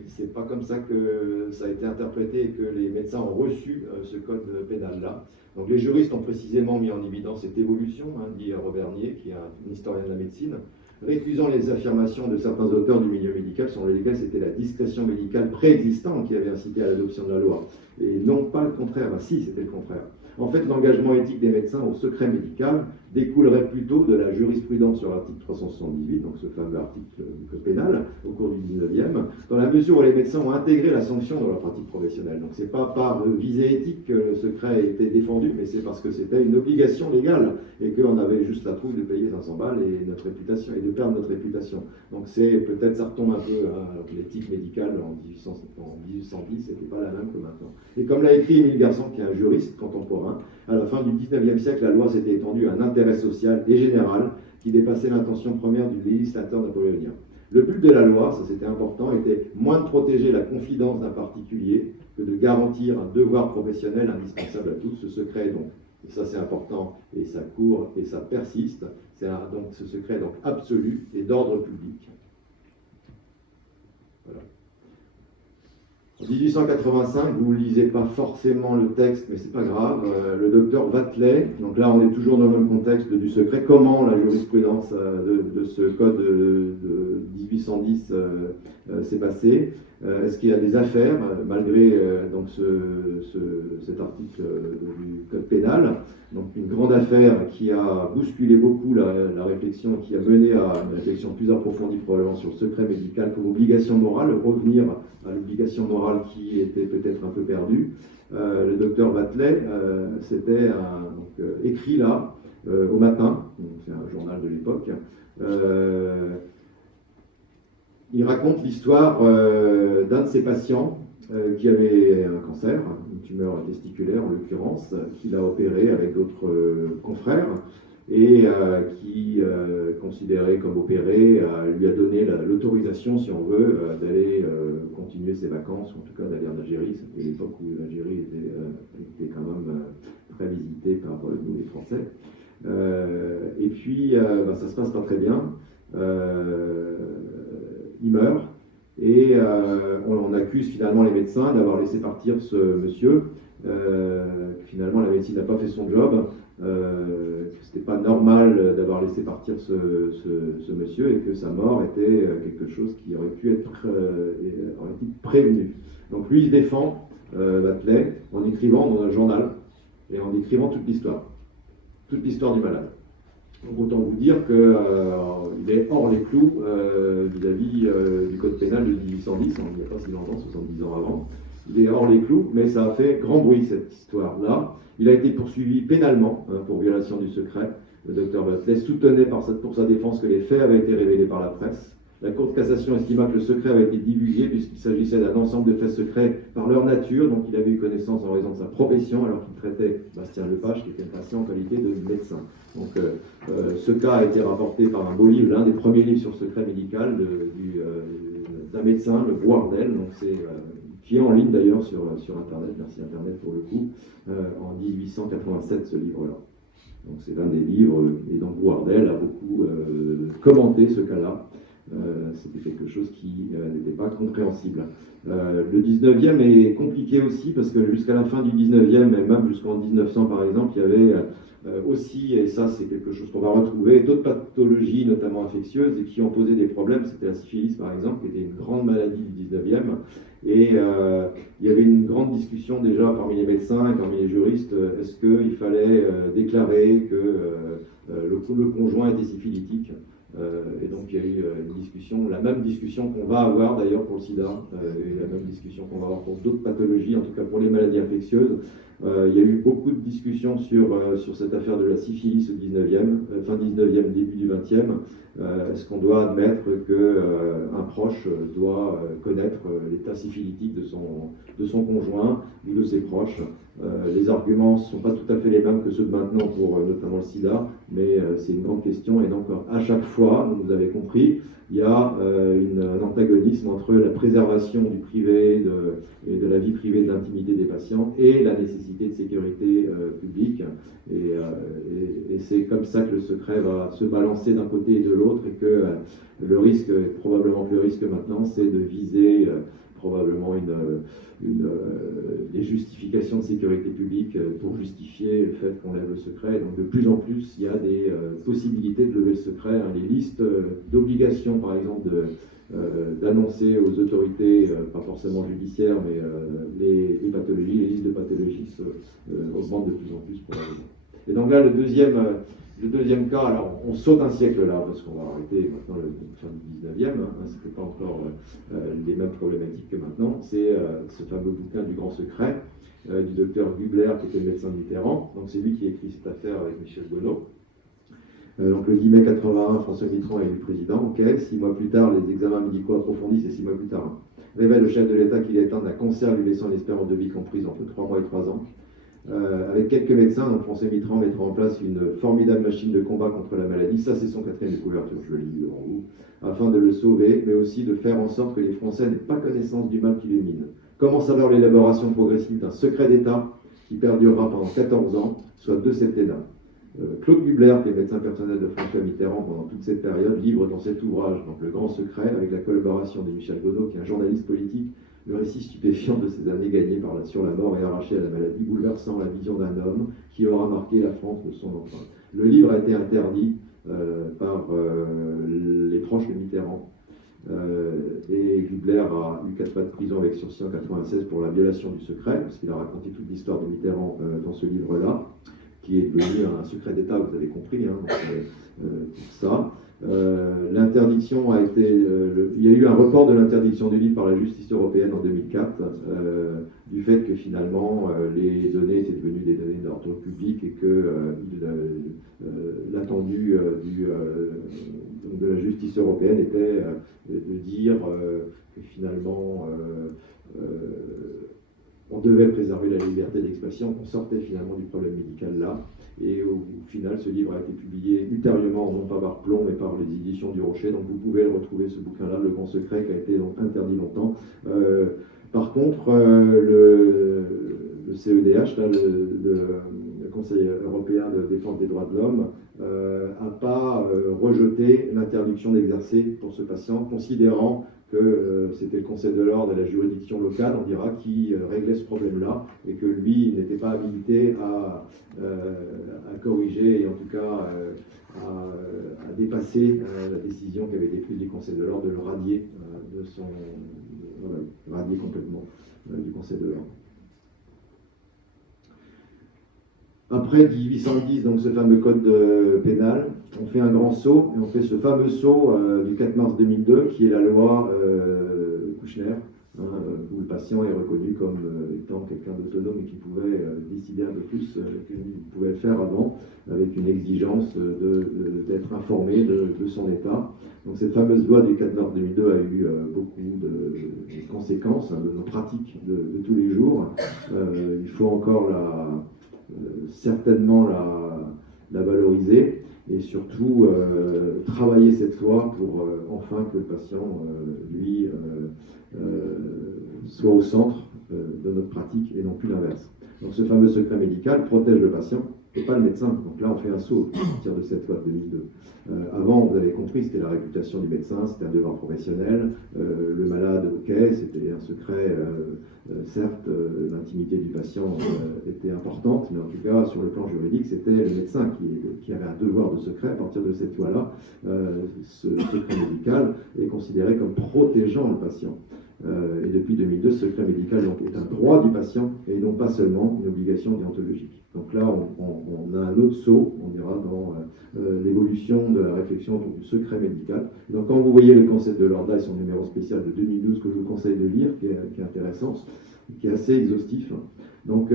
c'est pas comme ça que ça a été interprété et que les médecins ont reçu ce code pénal-là. Donc les juristes ont précisément mis en évidence cette évolution, hein, dit Robert Nier, qui est un historien de la médecine, récusant les affirmations de certains auteurs du milieu médical sur lesquels c'était la discrétion médicale préexistante qui avait incité à l'adoption de la loi, et non pas le contraire. Ah, si, c'était le contraire. En fait, l'engagement éthique des médecins au secret médical découlerait plutôt de la jurisprudence sur l'article 378, donc ce fameux article du code pénal, au cours du 19e, dans la mesure où les médecins ont intégré la sanction dans leur pratique professionnelle. Donc c'est pas par visée éthique que le secret était défendu, mais c'est parce que c'était une obligation légale et qu'on avait juste la trouille de payer 500 balles et notre réputation, et de perdre notre réputation. Donc c'est peut-être, ça retombe un peu, hein, l'éthique médicale en 1810, c'était pas la même que maintenant. Et comme l'a écrit Émile Garçon, qui est un juriste contemporain, à la fin du 19e siècle, la loi s'était étendue à un intérêt social et général qui dépassait l'intention première du législateur napoléonien. Le but de la loi, ça c'était important, était moins de protéger la confidence d'un particulier que de garantir un devoir professionnel indispensable à tous. Ce secret, donc, et ça c'est important, et ça court et ça persiste, donc ce secret est donc absolu et d'ordre public. Voilà. En 1885, vous ne lisez pas forcément le texte, mais c'est pas grave, le docteur Vatelet, donc là on est toujours dans le même contexte du secret, comment la jurisprudence de ce code de 1810 s'est passée, est-ce qu'il y a des affaires, malgré donc cet article du code pénal, Donc une grande affaire qui a bousculé beaucoup la réflexion, qui a mené à une réflexion plus approfondie probablement sur le secret médical comme obligation morale, revenir à l'obligation morale qui était peut-être un peu perdue. Le docteur Batley s'était écrit là, au matin, c'est un journal de l'époque, il raconte l'histoire d'un de ses patients qui avait un cancer, une tumeur testiculaire en l'occurrence, qu'il a opéré avec d'autres confrères et qui, considéré comme opéré, lui a donné l'autorisation, si on veut, d'aller continuer ses vacances, ou en tout cas d'aller en Algérie. C'était l'époque où l'Algérie était quand même très visitée par nous les Français. Et puis, ça se passe pas très bien. Il meurt. Et on accuse finalement les médecins d'avoir laissé partir ce monsieur. Finalement, la médecine n'a pas fait son job. C'était pas normal d'avoir laissé partir ce monsieur et que sa mort était quelque chose qui aurait pu être prévenu. Donc lui, il défend Batley en écrivant dans un journal et en écrivant toute l'histoire du malade. Donc autant vous dire qu'il est hors les clous vis-à-vis du code pénal de 1810, il n'y a pas si longtemps, 70 ans avant. Il est hors les clous, mais ça a fait grand bruit cette histoire-là. Il a été poursuivi pénalement pour violation du secret. Le docteur Batley soutenait pour sa défense que les faits avaient été révélés par la presse. La Cour de cassation estima que le secret avait été divulgué puisqu'il s'agissait d'un ensemble de faits secrets par leur nature, dont il avait eu connaissance en raison de sa profession alors qu'il traitait Bastien Lepage, qui était un patient en qualité de médecin. Donc ce cas a été rapporté par un beau livre, l'un des premiers livres sur le secret médical d'un médecin, le Boardel, qui est en ligne d'ailleurs sur Internet, merci Internet pour le coup, en 1887 ce livre-là. Donc c'est l'un des livres, et donc Boardel a beaucoup commenté ce cas-là. C'était quelque chose qui n'était pas compréhensible. Le 19e est compliqué aussi parce que jusqu'à la fin du 19e et même jusqu'en 1900 par exemple, il y avait aussi, et ça c'est quelque chose qu'on va retrouver, d'autres pathologies notamment infectieuses et qui ont posé des problèmes. C'était la syphilis par exemple, qui était une grande maladie du 19e. Et il y avait une grande discussion déjà parmi les médecins et parmi les juristes. Est-ce qu'il fallait déclarer que le conjoint était syphilitique? Et donc il y a eu une discussion, la même discussion qu'on va avoir d'ailleurs pour le sida, et la même discussion qu'on va avoir pour d'autres pathologies, en tout cas pour les maladies infectieuses. Il y a eu beaucoup de discussions sur cette affaire de la syphilis au 19e, fin 19e, début du 20e. Est-ce qu'on doit admettre qu'un proche doit connaître l'état syphilitique de son conjoint ou de ses proches? Les arguments ne sont pas tout à fait les mêmes que ceux de maintenant pour notamment le sida, mais c'est une grande question. Et donc à chaque fois, vous avez compris, il y a un antagonisme entre la préservation du privé et de la vie privée et de l'intimité des patients et la nécessité de sécurité publique. Et c'est comme ça que le secret va se balancer d'un côté et de l'autre, et que le risque, probablement que le risque maintenant, c'est de viser probablement des justifications de sécurité publique pour justifier le fait qu'on lève le secret. Donc de plus en plus, il y a des possibilités de lever le secret. Les listes d'obligations, par exemple, d'annoncer aux autorités, pas forcément judiciaires, mais les pathologies, les listes de pathologies augmentent de plus en plus probablement. Et donc là, le deuxième cas, alors on saute un siècle là, parce qu'on va arrêter maintenant le fin du 19e, c'était pas encore les mêmes problématiques que maintenant, c'est ce fameux bouquin du Grand Secret, du docteur Gubler, qui était le médecin de Mitterrand. Donc c'est lui qui a écrit cette affaire avec Michel Bonneau. Donc le 10 mai 81, François Mitterrand est élu président. Ok, 6 mois plus tard, les examens médicaux approfondis, c'est 6 mois plus tard. Révèle le chef de l'État qu'il est atteint d'un cancer, lui laissant l'espérance de vie comprise entre 3 mois et 3 ans. Avec quelques médecins, donc François Mitterrand mettra en place une formidable machine de combat contre la maladie. Ça, c'est son 4e couverture, je le lis devant vous, afin de le sauver, mais aussi de faire en sorte que les Français n'aient pas connaissance du mal qui le mine. Commence alors l'élaboration progressive d'un secret d'État qui perdurera pendant 14 ans, soit 2 septennats. Claude Gubler, qui est médecin personnel de François Mitterrand pendant toute cette période, livre dans cet ouvrage, donc Le Grand Secret, avec la collaboration de Michel Bonneau, qui est un journaliste politique, le récit stupéfiant de ces années gagnées sur la mort et arrachées à la maladie, bouleversant la vision d'un homme qui aura marqué la France de son empreinte. Le livre a été interdit par les proches de Mitterrand. Et Gubler a eu 4 mois de prison avec sursis en 1996 pour la violation du secret, parce qu'il a raconté toute l'histoire de Mitterrand dans ce livre-là. qui est devenu un secret d'État, vous avez compris, hein, pour ça. L'interdiction a été, il y a eu un report de l'interdiction du livre par la justice européenne en 2004, du fait que finalement les données étaient devenues des données d'ordre public et que l'attendu de la justice européenne était de dire que finalement on devait préserver la liberté d'expression, qu'on sortait finalement du problème médical là. Et au final, ce livre a été publié ultérieurement, non pas par Plomb, mais par les éditions du Rocher. Donc vous pouvez le retrouver, ce bouquin-là, Le Grand Secret, qui a été donc interdit longtemps. Par contre, le CEDH, là, le Conseil européen de défense des droits de l'homme, n'a pas rejeté l'interdiction d'exercer pour ce patient, considérant que c'était le Conseil de l'ordre et la juridiction locale, on dira, qui réglait ce problème-là, et que lui n'était pas habilité à corriger, et en tout cas à dépasser la décision qui avait été prise du Conseil de l'ordre de le radier, radier complètement du Conseil de l'ordre. Après 1810, donc ce fameux code pénal, on fait un grand saut, et on fait ce fameux saut du 4 mars 2002, qui est la loi Kouchner, hein, où le patient est reconnu comme étant quelqu'un d'autonome et qui pouvait décider un peu plus qu'il pouvait le faire avant, avec une exigence d'être informé de son état. Donc cette fameuse loi du 4 mars 2002 a eu beaucoup de conséquences, hein, de nos pratiques de tous les jours. Il faut encore certainement la valoriser et surtout travailler cette loi pour enfin que le patient, lui, soit au centre de notre pratique et non plus l'inverse. Donc ce fameux secret médical protège le patient et pas le médecin. Donc là, on fait un saut à partir de cette loi de 2002. Avant, vous avez compris, c'était la réputation du médecin, c'était un devoir professionnel. Le malade, ok, c'était un secret. Certes, l'intimité du patient était importante, mais en tout cas, sur le plan juridique, c'était le médecin qui avait un devoir de secret. À partir de cette loi-là, ce secret médical est considéré comme protégeant le patient. Et depuis 2002, ce secret médical donc, est un droit du patient et non pas seulement une obligation déontologique. Donc là, on a un autre saut, on dira, dans l'évolution de la réflexion autour du secret médical. Donc quand vous voyez le Conseil de l'ordre et son numéro spécial de 2012 que je vous conseille de lire, qui est intéressant, qui est assez exhaustif, donc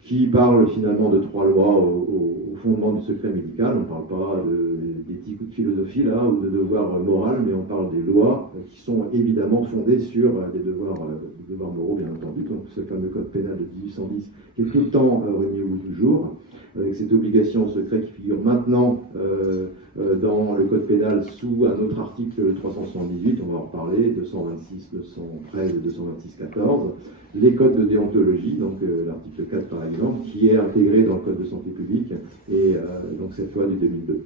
qui parle finalement de 3 lois au fondement du secret médical. On ne parle pas d'éthique ou de philosophie là, ou de devoir moral, mais on parle des lois qui sont évidemment fondées sur des devoirs moraux, bien entendu, donc ce fameux code pénal de 1810 qui est tout le temps remis au bout du jour, avec cette obligation au secret qui figure maintenant dans le code pénal sous un autre article, le 378, on va en reparler, 226, 213 et 226, 14, les codes de déontologie, donc l'article 4 par exemple, qui est intégré dans le code de santé publique, et donc cette loi du 2002.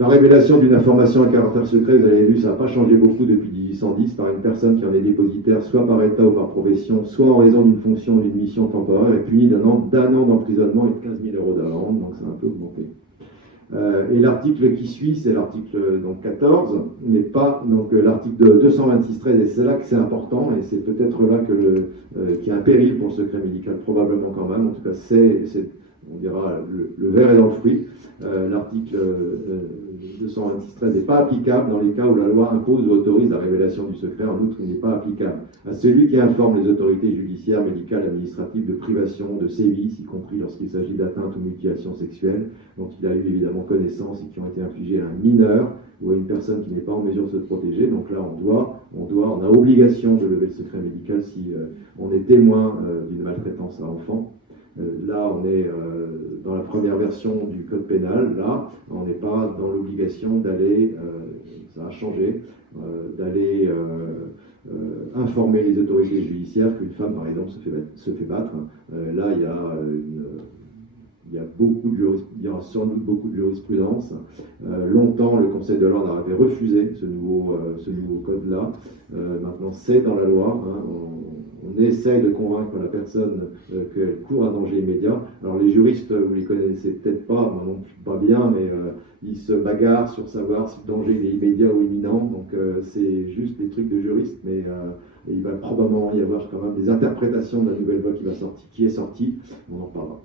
La révélation d'une information à caractère secret, vous avez vu, ça n'a pas changé beaucoup depuis 1810 par une personne qui en est dépositaire, soit par état ou par profession, soit en raison d'une fonction ou d'une mission temporaire, est punie d'un an d'emprisonnement et de 15 000 € d'amende, donc ça a un peu augmenté. Et l'article qui suit, c'est l'article 14, mais pas l'article 226-13, et c'est là que c'est important, et c'est peut-être là qu'il y a un péril pour le secret médical, probablement quand même, en tout cas on dira le verre est dans le fruit. L'article 226-13 n'est pas applicable dans les cas où la loi impose ou autorise la révélation du secret. En outre, il n'est pas applicable à celui qui informe les autorités judiciaires, médicales, administratives de privation, de sévices, y compris lorsqu'il s'agit d'atteinte ou mutilation sexuelle, dont il a eu évidemment connaissance et qui ont été infligées à un mineur ou à une personne qui n'est pas en mesure de se protéger. Donc là, on a obligation de lever le secret médical si on est témoin d'une maltraitance à enfant. Là, on est dans la première version du code pénal. Là, on n'est pas dans l'obligation d'aller, ça a changé, d'aller informer les autorités judiciaires qu'une femme, par exemple, se fait battre. Là, il y a sans doute beaucoup de jurisprudence. Longtemps, le Conseil de l'ordre avait refusé ce nouveau code-là. Maintenant, c'est dans la loi. Hein, on essaye de convaincre la personne qu'elle court un danger immédiat. Alors les juristes, vous les connaissez peut-être pas, moi non plus pas bien, mais ils se bagarrent sur savoir si le danger est immédiat ou imminent. Donc c'est juste des trucs de juristes, mais et il va probablement y avoir quand même des interprétations de la nouvelle loi qui est sortie, on en parlera.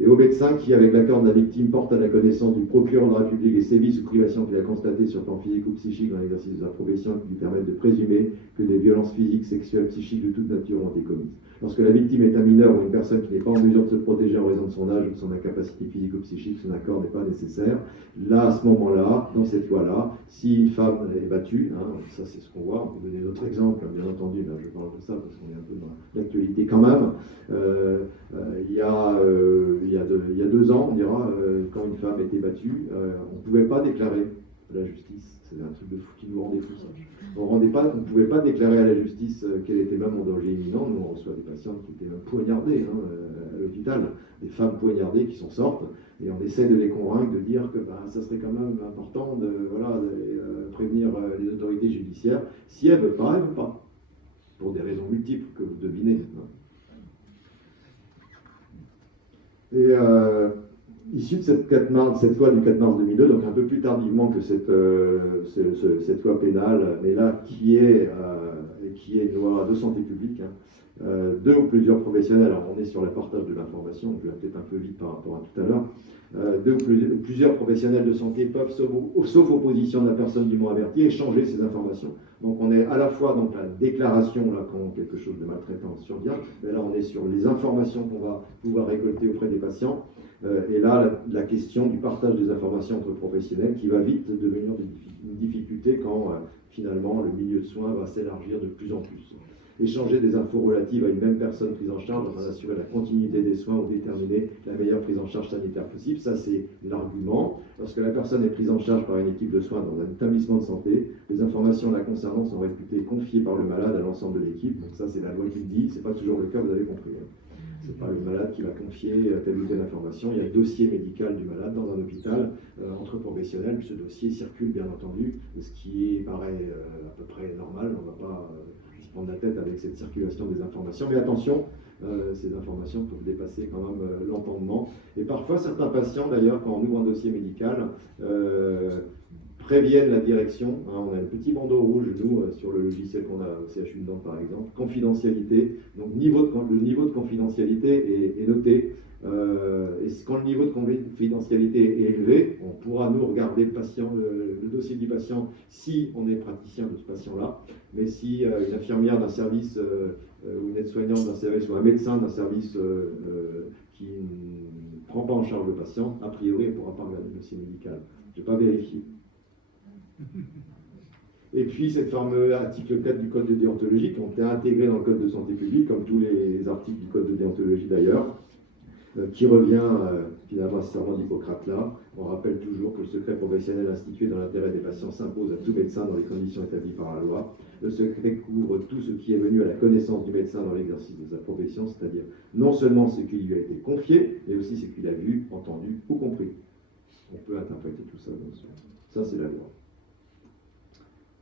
Et au médecin qui, avec l'accord de la victime, porte à la connaissance du procureur de la République les sévices ou privations qu'il a constatés sur le plan physique ou psychique dans l'exercice de sa profession qui lui permettent de présumer que des violences physiques, sexuelles, psychiques de toute nature ont été commises. Lorsque la victime est un mineur ou une personne qui n'est pas en mesure de se protéger en raison de son âge ou de son incapacité physique ou psychique, son accord n'est pas nécessaire. Là, à ce moment-là, dans cette loi-là, si une femme est battue, ça c'est ce qu'on voit, on peut donner d'autres exemples, bien entendu, là je parle de ça parce qu'on est un peu dans l'actualité quand même. Il y a 2 ans, on dira, quand une femme était battue, on ne pouvait pas déclarer à la justice. C'est un truc de fou qui nous rendait fous, ça. On ne pouvait pas déclarer à la justice qu'elle était même en danger imminent. Nous, on reçoit des patientes qui étaient poignardées à l'hôpital, des femmes poignardées qui s'en sortent, et on essaie de les convaincre de dire que ça serait quand même important de prévenir les autorités judiciaires. Si elles ne veulent pas, elles ne veulent pas. Pour des raisons multiples que vous devinez. Et issu de cette loi du 4 mars 2002, donc un peu plus tardivement que cette loi pénale, mais là qui est une loi de santé publique, 2 ou plusieurs professionnels, alors on est sur le partage de l'information, je vais peut-être un peu vite par rapport à tout à l'heure, 2 ou plusieurs professionnels de santé peuvent, sauf opposition de la personne dûment avertie, échanger ces informations. Donc on est à la fois dans la déclaration, là, quand quelque chose de maltraitance survient, mais là on est sur les informations qu'on va pouvoir récolter auprès des patients, et là la question du partage des informations entre professionnels qui va vite devenir une difficulté quand finalement le milieu de soins va s'élargir de plus en plus. Échanger des infos relatives à une même personne prise en charge afin d'assurer la continuité des soins ou déterminer la meilleure prise en charge sanitaire possible, ça c'est l'argument. Lorsque la personne est prise en charge par une équipe de soins dans un établissement de santé, les informations la concernant sont réputées confiées par le malade à l'ensemble de l'équipe. Donc ça c'est la loi qui le dit, c'est pas toujours le cas, vous avez compris. C'est pas le malade qui va confier telle ou telle information. Il y a le dossier médical du malade dans un hôpital entre professionnels. Ce dossier circule bien entendu, ce qui paraît à peu près normal. On ne va pas se prendre la tête avec cette circulation des informations. Mais attention, ces informations peuvent dépasser quand même l'entendement. Et parfois, certains patients, d'ailleurs, quand on ouvre un dossier médical, préviennent la direction. On a un petit bandeau rouge, nous, sur le logiciel qu'on a au CHU de Nantes, par exemple. Confidentialité. Donc, le niveau de confidentialité est noté. Et quand le niveau de confidentialité est élevé, on pourra, nous, regarder le dossier du patient si on est praticien de ce patient-là. Mais si une infirmière d'un service ou une aide-soignante d'un service ou un médecin d'un service qui ne prend pas en charge le patient, a priori, on ne pourra pas regarder le dossier médical. Je n'ai pas vérifié. Et puis, cette fameux article 4 du Code de déontologie, qui ont été intégrés dans le Code de santé publique, comme tous les articles du Code de déontologie d'ailleurs, qui revient finalement à ce serment d'Hippocrate là. On rappelle toujours que le secret professionnel institué dans l'intérêt des patients s'impose à tout médecin dans les conditions établies par la loi. Le secret couvre tout ce qui est venu à la connaissance du médecin dans l'exercice de sa profession, c'est-à-dire non seulement ce qui lui a été confié, mais aussi ce qu'il a vu, entendu ou compris. On peut interpréter tout ça, bien sûr. Ça, c'est la loi.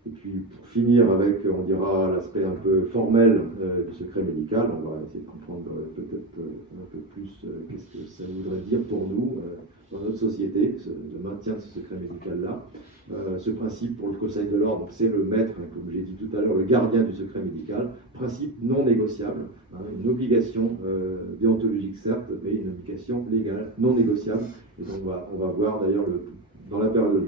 Et puis, pour finir avec, on dira, l'aspect un peu formel du secret médical, on va essayer de comprendre peut-être un peu plus qu'est-ce que ça voudrait dire pour nous, dans notre société, le maintien de ce secret médical-là. Ce principe, pour le Conseil de l'ordre, c'est le maître, comme j'ai dit tout à l'heure, le gardien du secret médical, principe non négociable, une obligation déontologique certes, mais une obligation légale non négociable. Et donc on va voir d'ailleurs, dans la période...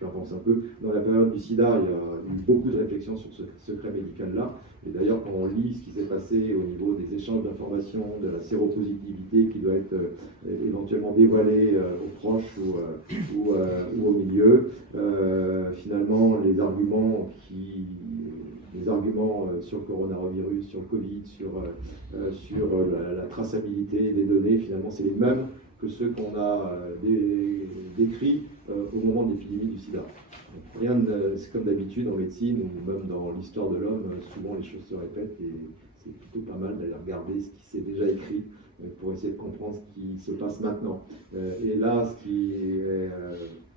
J'avance un peu. Dans la période du sida, il y a eu beaucoup de réflexions sur ce secret médical-là. Et d'ailleurs, quand on lit ce qui s'est passé au niveau des échanges d'informations, de la séropositivité qui doit être éventuellement dévoilée aux proches ou au milieu, finalement, les arguments sur le coronavirus, sur le Covid, sur la traçabilité des données, finalement, c'est les mêmes que ceux qu'on a décrits au moment de l'épidémie du sida. C'est comme d'habitude en médecine ou même dans l'histoire de l'homme, souvent les choses se répètent et c'est plutôt pas mal d'aller regarder ce qui s'est déjà écrit pour essayer de comprendre ce qui se passe maintenant. Et là, ce qui est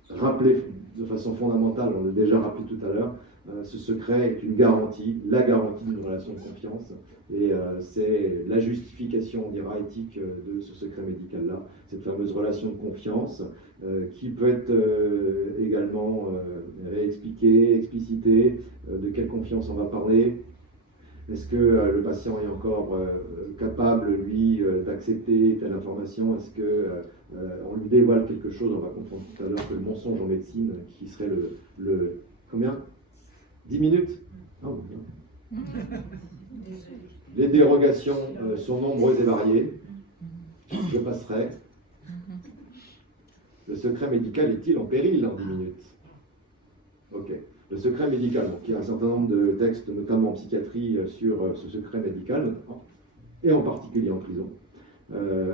rappelé de façon fondamentale, on l'a déjà rappelé tout à l'heure, ce secret est une garantie, la garantie d'une relation de confiance, et c'est la justification, on dira, éthique de ce secret médical-là, cette fameuse relation de confiance qui peut être également réexpliquée, explicitée, de quelle confiance on va parler, Est-ce que le patient est encore capable, lui, d'accepter telle information? Est-ce qu'on lui dévoile quelque chose? On va comprendre tout à l'heure que le mensonge en médecine, qui serait le combien? 10 minutes? Ah, oui. Les dérogations sont nombreuses et variées. Je passerai. Le secret médical est-il en péril en 10 minutes? Ok. Le secret médical, donc il y a un certain nombre de textes, notamment en psychiatrie, sur ce secret médical, et en particulier en prison.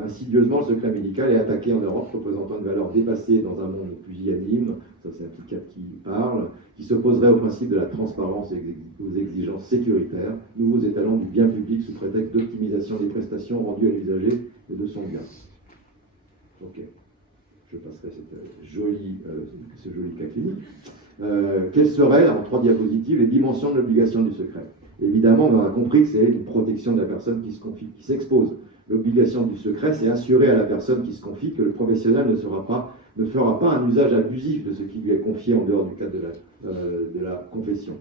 Insidieusement, le secret médical est attaqué en Europe, représentant une valeur dépassée dans un monde pusillanime, ça c'est un psychiatre qui parle, qui s'opposerait au principe de la transparence et aux exigences sécuritaires, nouveaux étalons du bien public sous prétexte d'optimisation des prestations rendues à l'usager et de son bien. Ok. Je passerai ce joli cas clinique. Quelles seraient, en 3 diapositives, les dimensions de l'obligation du secret? Évidemment, on a compris que c'est une protection de la personne qui se confie, qui s'expose. L'obligation du secret, c'est assurer à la personne qui se confie que le professionnel ne fera pas un usage abusif de ce qui lui est confié en dehors du cadre de la confession.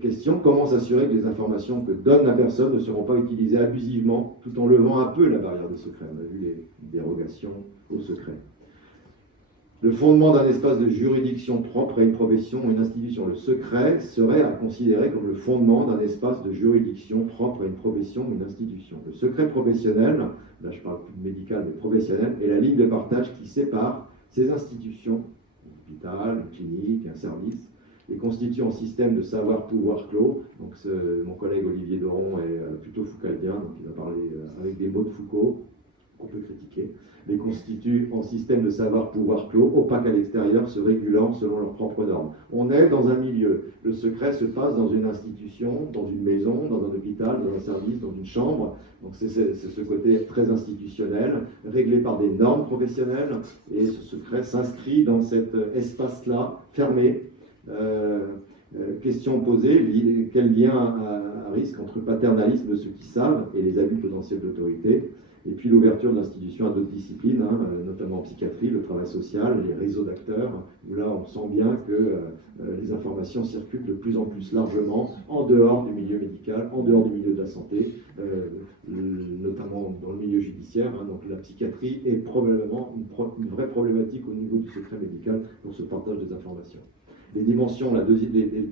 Question, comment s'assurer que les informations que donne la personne ne seront pas utilisées abusivement, tout en levant un peu la barrière du secret? On a vu les dérogations au secret. Le fondement d'un espace de juridiction propre à une profession ou une institution. Le secret serait à considérer comme le fondement d'un espace de juridiction propre à une profession ou une institution. Le secret professionnel, là je parle plus de médical mais professionnel, est la ligne de partage qui sépare ces institutions, un hôpital, une clinique, un service, et constitue un système de savoir-pouvoir clos. Donc mon collègue Olivier Doron est plutôt foucaldien, donc il va parler avec des mots de Foucault, qu'on peut critiquer, les constituent en système de savoir-pouvoir clos, opaque à l'extérieur, se régulant selon leurs propres normes. On est dans un milieu. Le secret se passe dans une institution, dans une maison, dans un hôpital, dans un service, dans une chambre. Donc c'est ce côté très institutionnel, réglé par des normes professionnelles, et ce secret s'inscrit dans cet espace-là, fermé. Question posée, quel lien à risque entre le paternalisme de ceux qui savent et les abus potentiels d'autorité? Et puis l'ouverture de l'institution à d'autres disciplines, notamment en psychiatrie, le travail social, les réseaux d'acteurs, où là on sent bien que les informations circulent de plus en plus largement en dehors du milieu médical, en dehors du milieu de la santé, notamment dans le milieu judiciaire. Donc la psychiatrie est probablement une vraie problématique au niveau du secret médical dans ce partage des informations. Les dimensions,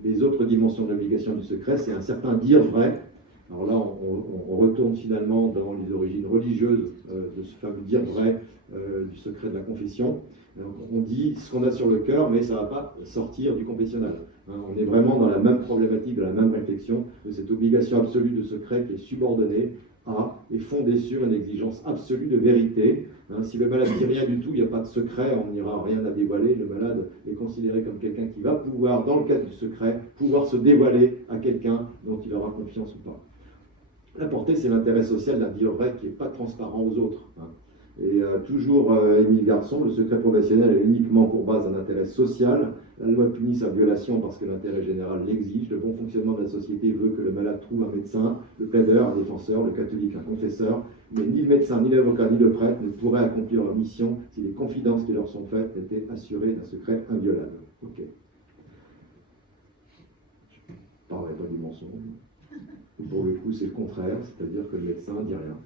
les autres dimensions de l'obligation du secret, c'est un certain dire vrai. Alors là, on retourne finalement dans les origines religieuses de ce fameux dire vrai du secret de la confession. Donc, on dit ce qu'on a sur le cœur, mais ça ne va pas sortir du confessionnal. On est vraiment dans la même problématique, de la même réflexion, de cette obligation absolue de secret qui est subordonnée à et fondée sur une exigence absolue de vérité. Si le malade dit rien du tout, il n'y a pas de secret, on n'ira rien à dévoiler. Le malade est considéré comme quelqu'un qui va pouvoir, dans le cadre du secret, pouvoir se dévoiler à quelqu'un dont il aura confiance ou pas. La portée, c'est l'intérêt social d'un dire vrai qui n'est pas transparent aux autres. Et toujours Émile Garçon, le secret professionnel est uniquement pour base un intérêt social. La loi punit sa violation parce que l'intérêt général l'exige. Le bon fonctionnement de la société veut que le malade trouve un médecin, le plaideur, un défenseur, le catholique, un confesseur. Mais ni le médecin, ni l'avocat, ni le prêtre ne pourraient accomplir leur mission si les confidences qui leur sont faites étaient assurées d'un secret inviolable. Ok. Je ne parlerai pas du mensonge. Pour le coup, c'est le contraire, c'est-à-dire que le médecin ne dit rien,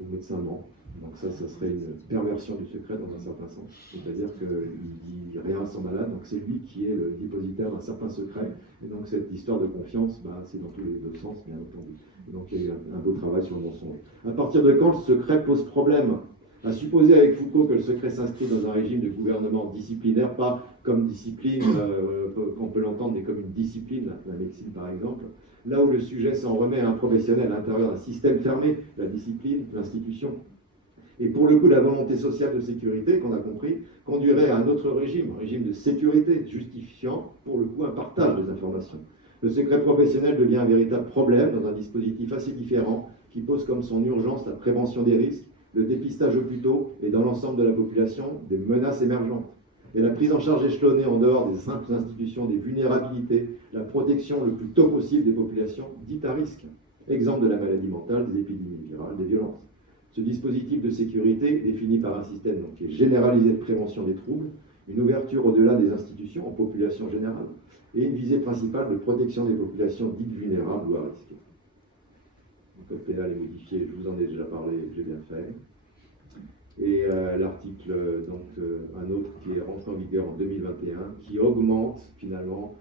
ou le médecin ment. Donc ça serait une perversion du secret dans un certain sens. C'est-à-dire qu'il ne dit rien à son malade, donc c'est lui qui est le dépositaire d'un certain secret. Et donc cette histoire de confiance, c'est dans tous les deux sens, bien entendu. Et donc il y a eu un beau travail sur le mensonge. À partir de quand le secret pose problème? À supposer avec Foucault que le secret s'inscrit dans un régime de gouvernement disciplinaire, pas comme discipline, on peut l'entendre, mais comme une discipline, la médecine par exemple, là où le sujet s'en remet à un professionnel à l'intérieur d'un système fermé, la discipline, l'institution. Et pour le coup, la volonté sociale de sécurité, qu'on a compris, conduirait à un autre régime, un régime de sécurité, justifiant pour le coup un partage des informations. Le secret professionnel devient un véritable problème dans un dispositif assez différent qui pose comme son urgence la prévention des risques, le dépistage au plus tôt et dans l'ensemble de la population des menaces émergentes. Et la prise en charge échelonnée en dehors des simples institutions, des vulnérabilités, la protection le plus tôt possible des populations dites à risque. Exemple de la maladie mentale, des épidémies virales, des violences. Ce dispositif de sécurité, défini par un système qui est généralisé de prévention des troubles, une ouverture au-delà des institutions en population générale, et une visée principale de protection des populations dites vulnérables ou à risque. le code pénal est modifié, je vous en ai déjà parlé, j'ai bien fait. Et l'article, un autre qui est rentré en vigueur en 2021, qui augmente finalement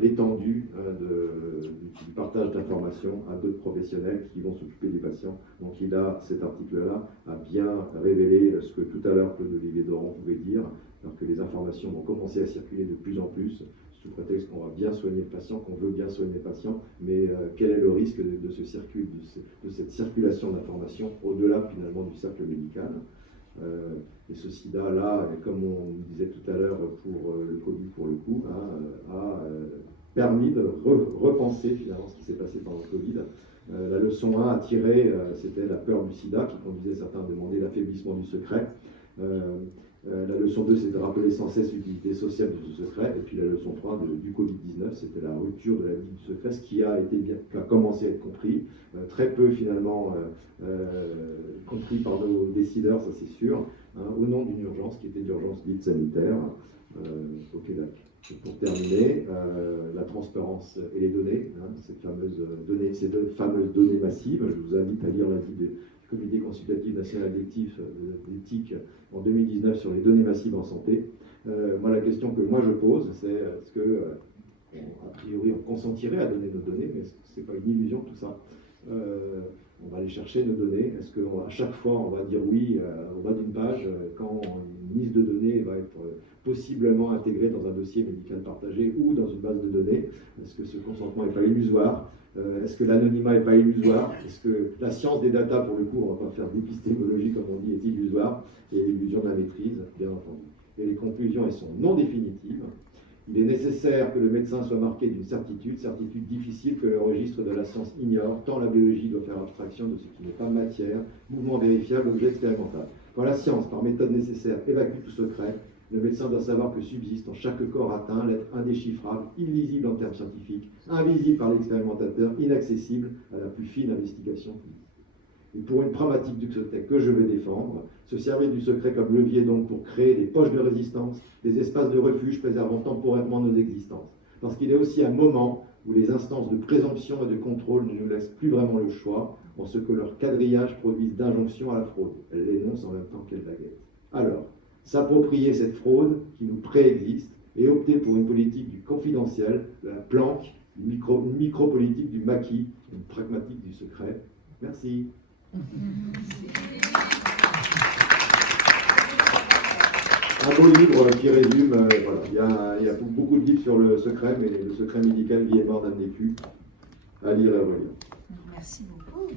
l'étendue du partage d'informations à d'autres professionnels qui vont s'occuper des patients. Donc cet article-là a bien révélé ce que tout à l'heure Claude Olivier Doron pouvait dire, alors que les informations vont commencer à circuler de plus en plus, sous prétexte qu'on va bien soigner le patient, qu'on veut bien soigner le patient, mais quel est le risque de cette circulation d'informations au-delà finalement du cercle médical. Et ce sida-là, comme on disait tout à l'heure pour le Covid pour le coup, a permis de repenser finalement ce qui s'est passé pendant le Covid. La leçon 1 à tirer, c'était la peur du sida qui conduisait certains à demander l'affaiblissement du secret. La leçon 2, c'est de rappeler sans cesse l'utilité sociale du secret. Et puis la leçon 3 du Covid-19, c'était la rupture de la vie du secret, ce qui a commencé à être compris. Très peu finalement compris par nos décideurs, ça c'est sûr, au nom d'une urgence qui était l'urgence dite sanitaire au Québec. Et pour terminer, la transparence et les données, ces fameuses données massives. Je vous invite à lire l'avis du Comité consultatif national d'éthique en 2019 sur les données massives en santé. Moi, la question que je pose, c'est est-ce que, a priori, on consentirait à donner nos données, mais ce n'est pas une illusion tout ça. On va aller chercher nos données. Est-ce qu'à chaque fois, on va dire oui au bas d'une page quand une liste de données va être possiblement intégrée dans un dossier médical partagé ou dans une base de données? Est-ce que ce consentement n'est pas illusoire? Est-ce que l'anonymat n'est pas illusoire? Est-ce que la science des data, pour le coup, on ne va pas faire d'épistémologie comme on dit, est illusoire? Et l'illusion de la maîtrise, bien entendu. Et les conclusions, elles sont non définitives. Il est nécessaire que le médecin soit marqué d'une certitude difficile que le registre de la science ignore, tant la biologie doit faire abstraction de ce qui n'est pas matière, mouvement vérifiable, objet expérimental. Quand la science, par méthode nécessaire, évacue tout secret, le médecin doit savoir que subsiste en chaque corps atteint l'être indéchiffrable, illisible en termes scientifiques, invisible par l'expérimentateur, inaccessible à la plus fine investigation clinique. Et pour une pragmatique du secret que je vais défendre, se servir du secret comme levier donc pour créer des poches de résistance, des espaces de refuge préservant temporairement nos existences. Parce qu'il est aussi un moment où les instances de présomption et de contrôle ne nous laissent plus vraiment le choix en ce que leur quadrillage produise d'injonction à la fraude. Elles l'énoncent en même temps qu'elles la guettent. Alors, s'approprier cette fraude qui nous préexiste et opter pour une politique du confidentiel, de la planque, une micro-politique du maquis, une pragmatique du secret. Merci. Un beau livre qui résume, voilà. Il y a beaucoup de livres sur le secret, mais le secret médical, vie et mort d'Anne Descu, à lire et à relire. Merci beaucoup.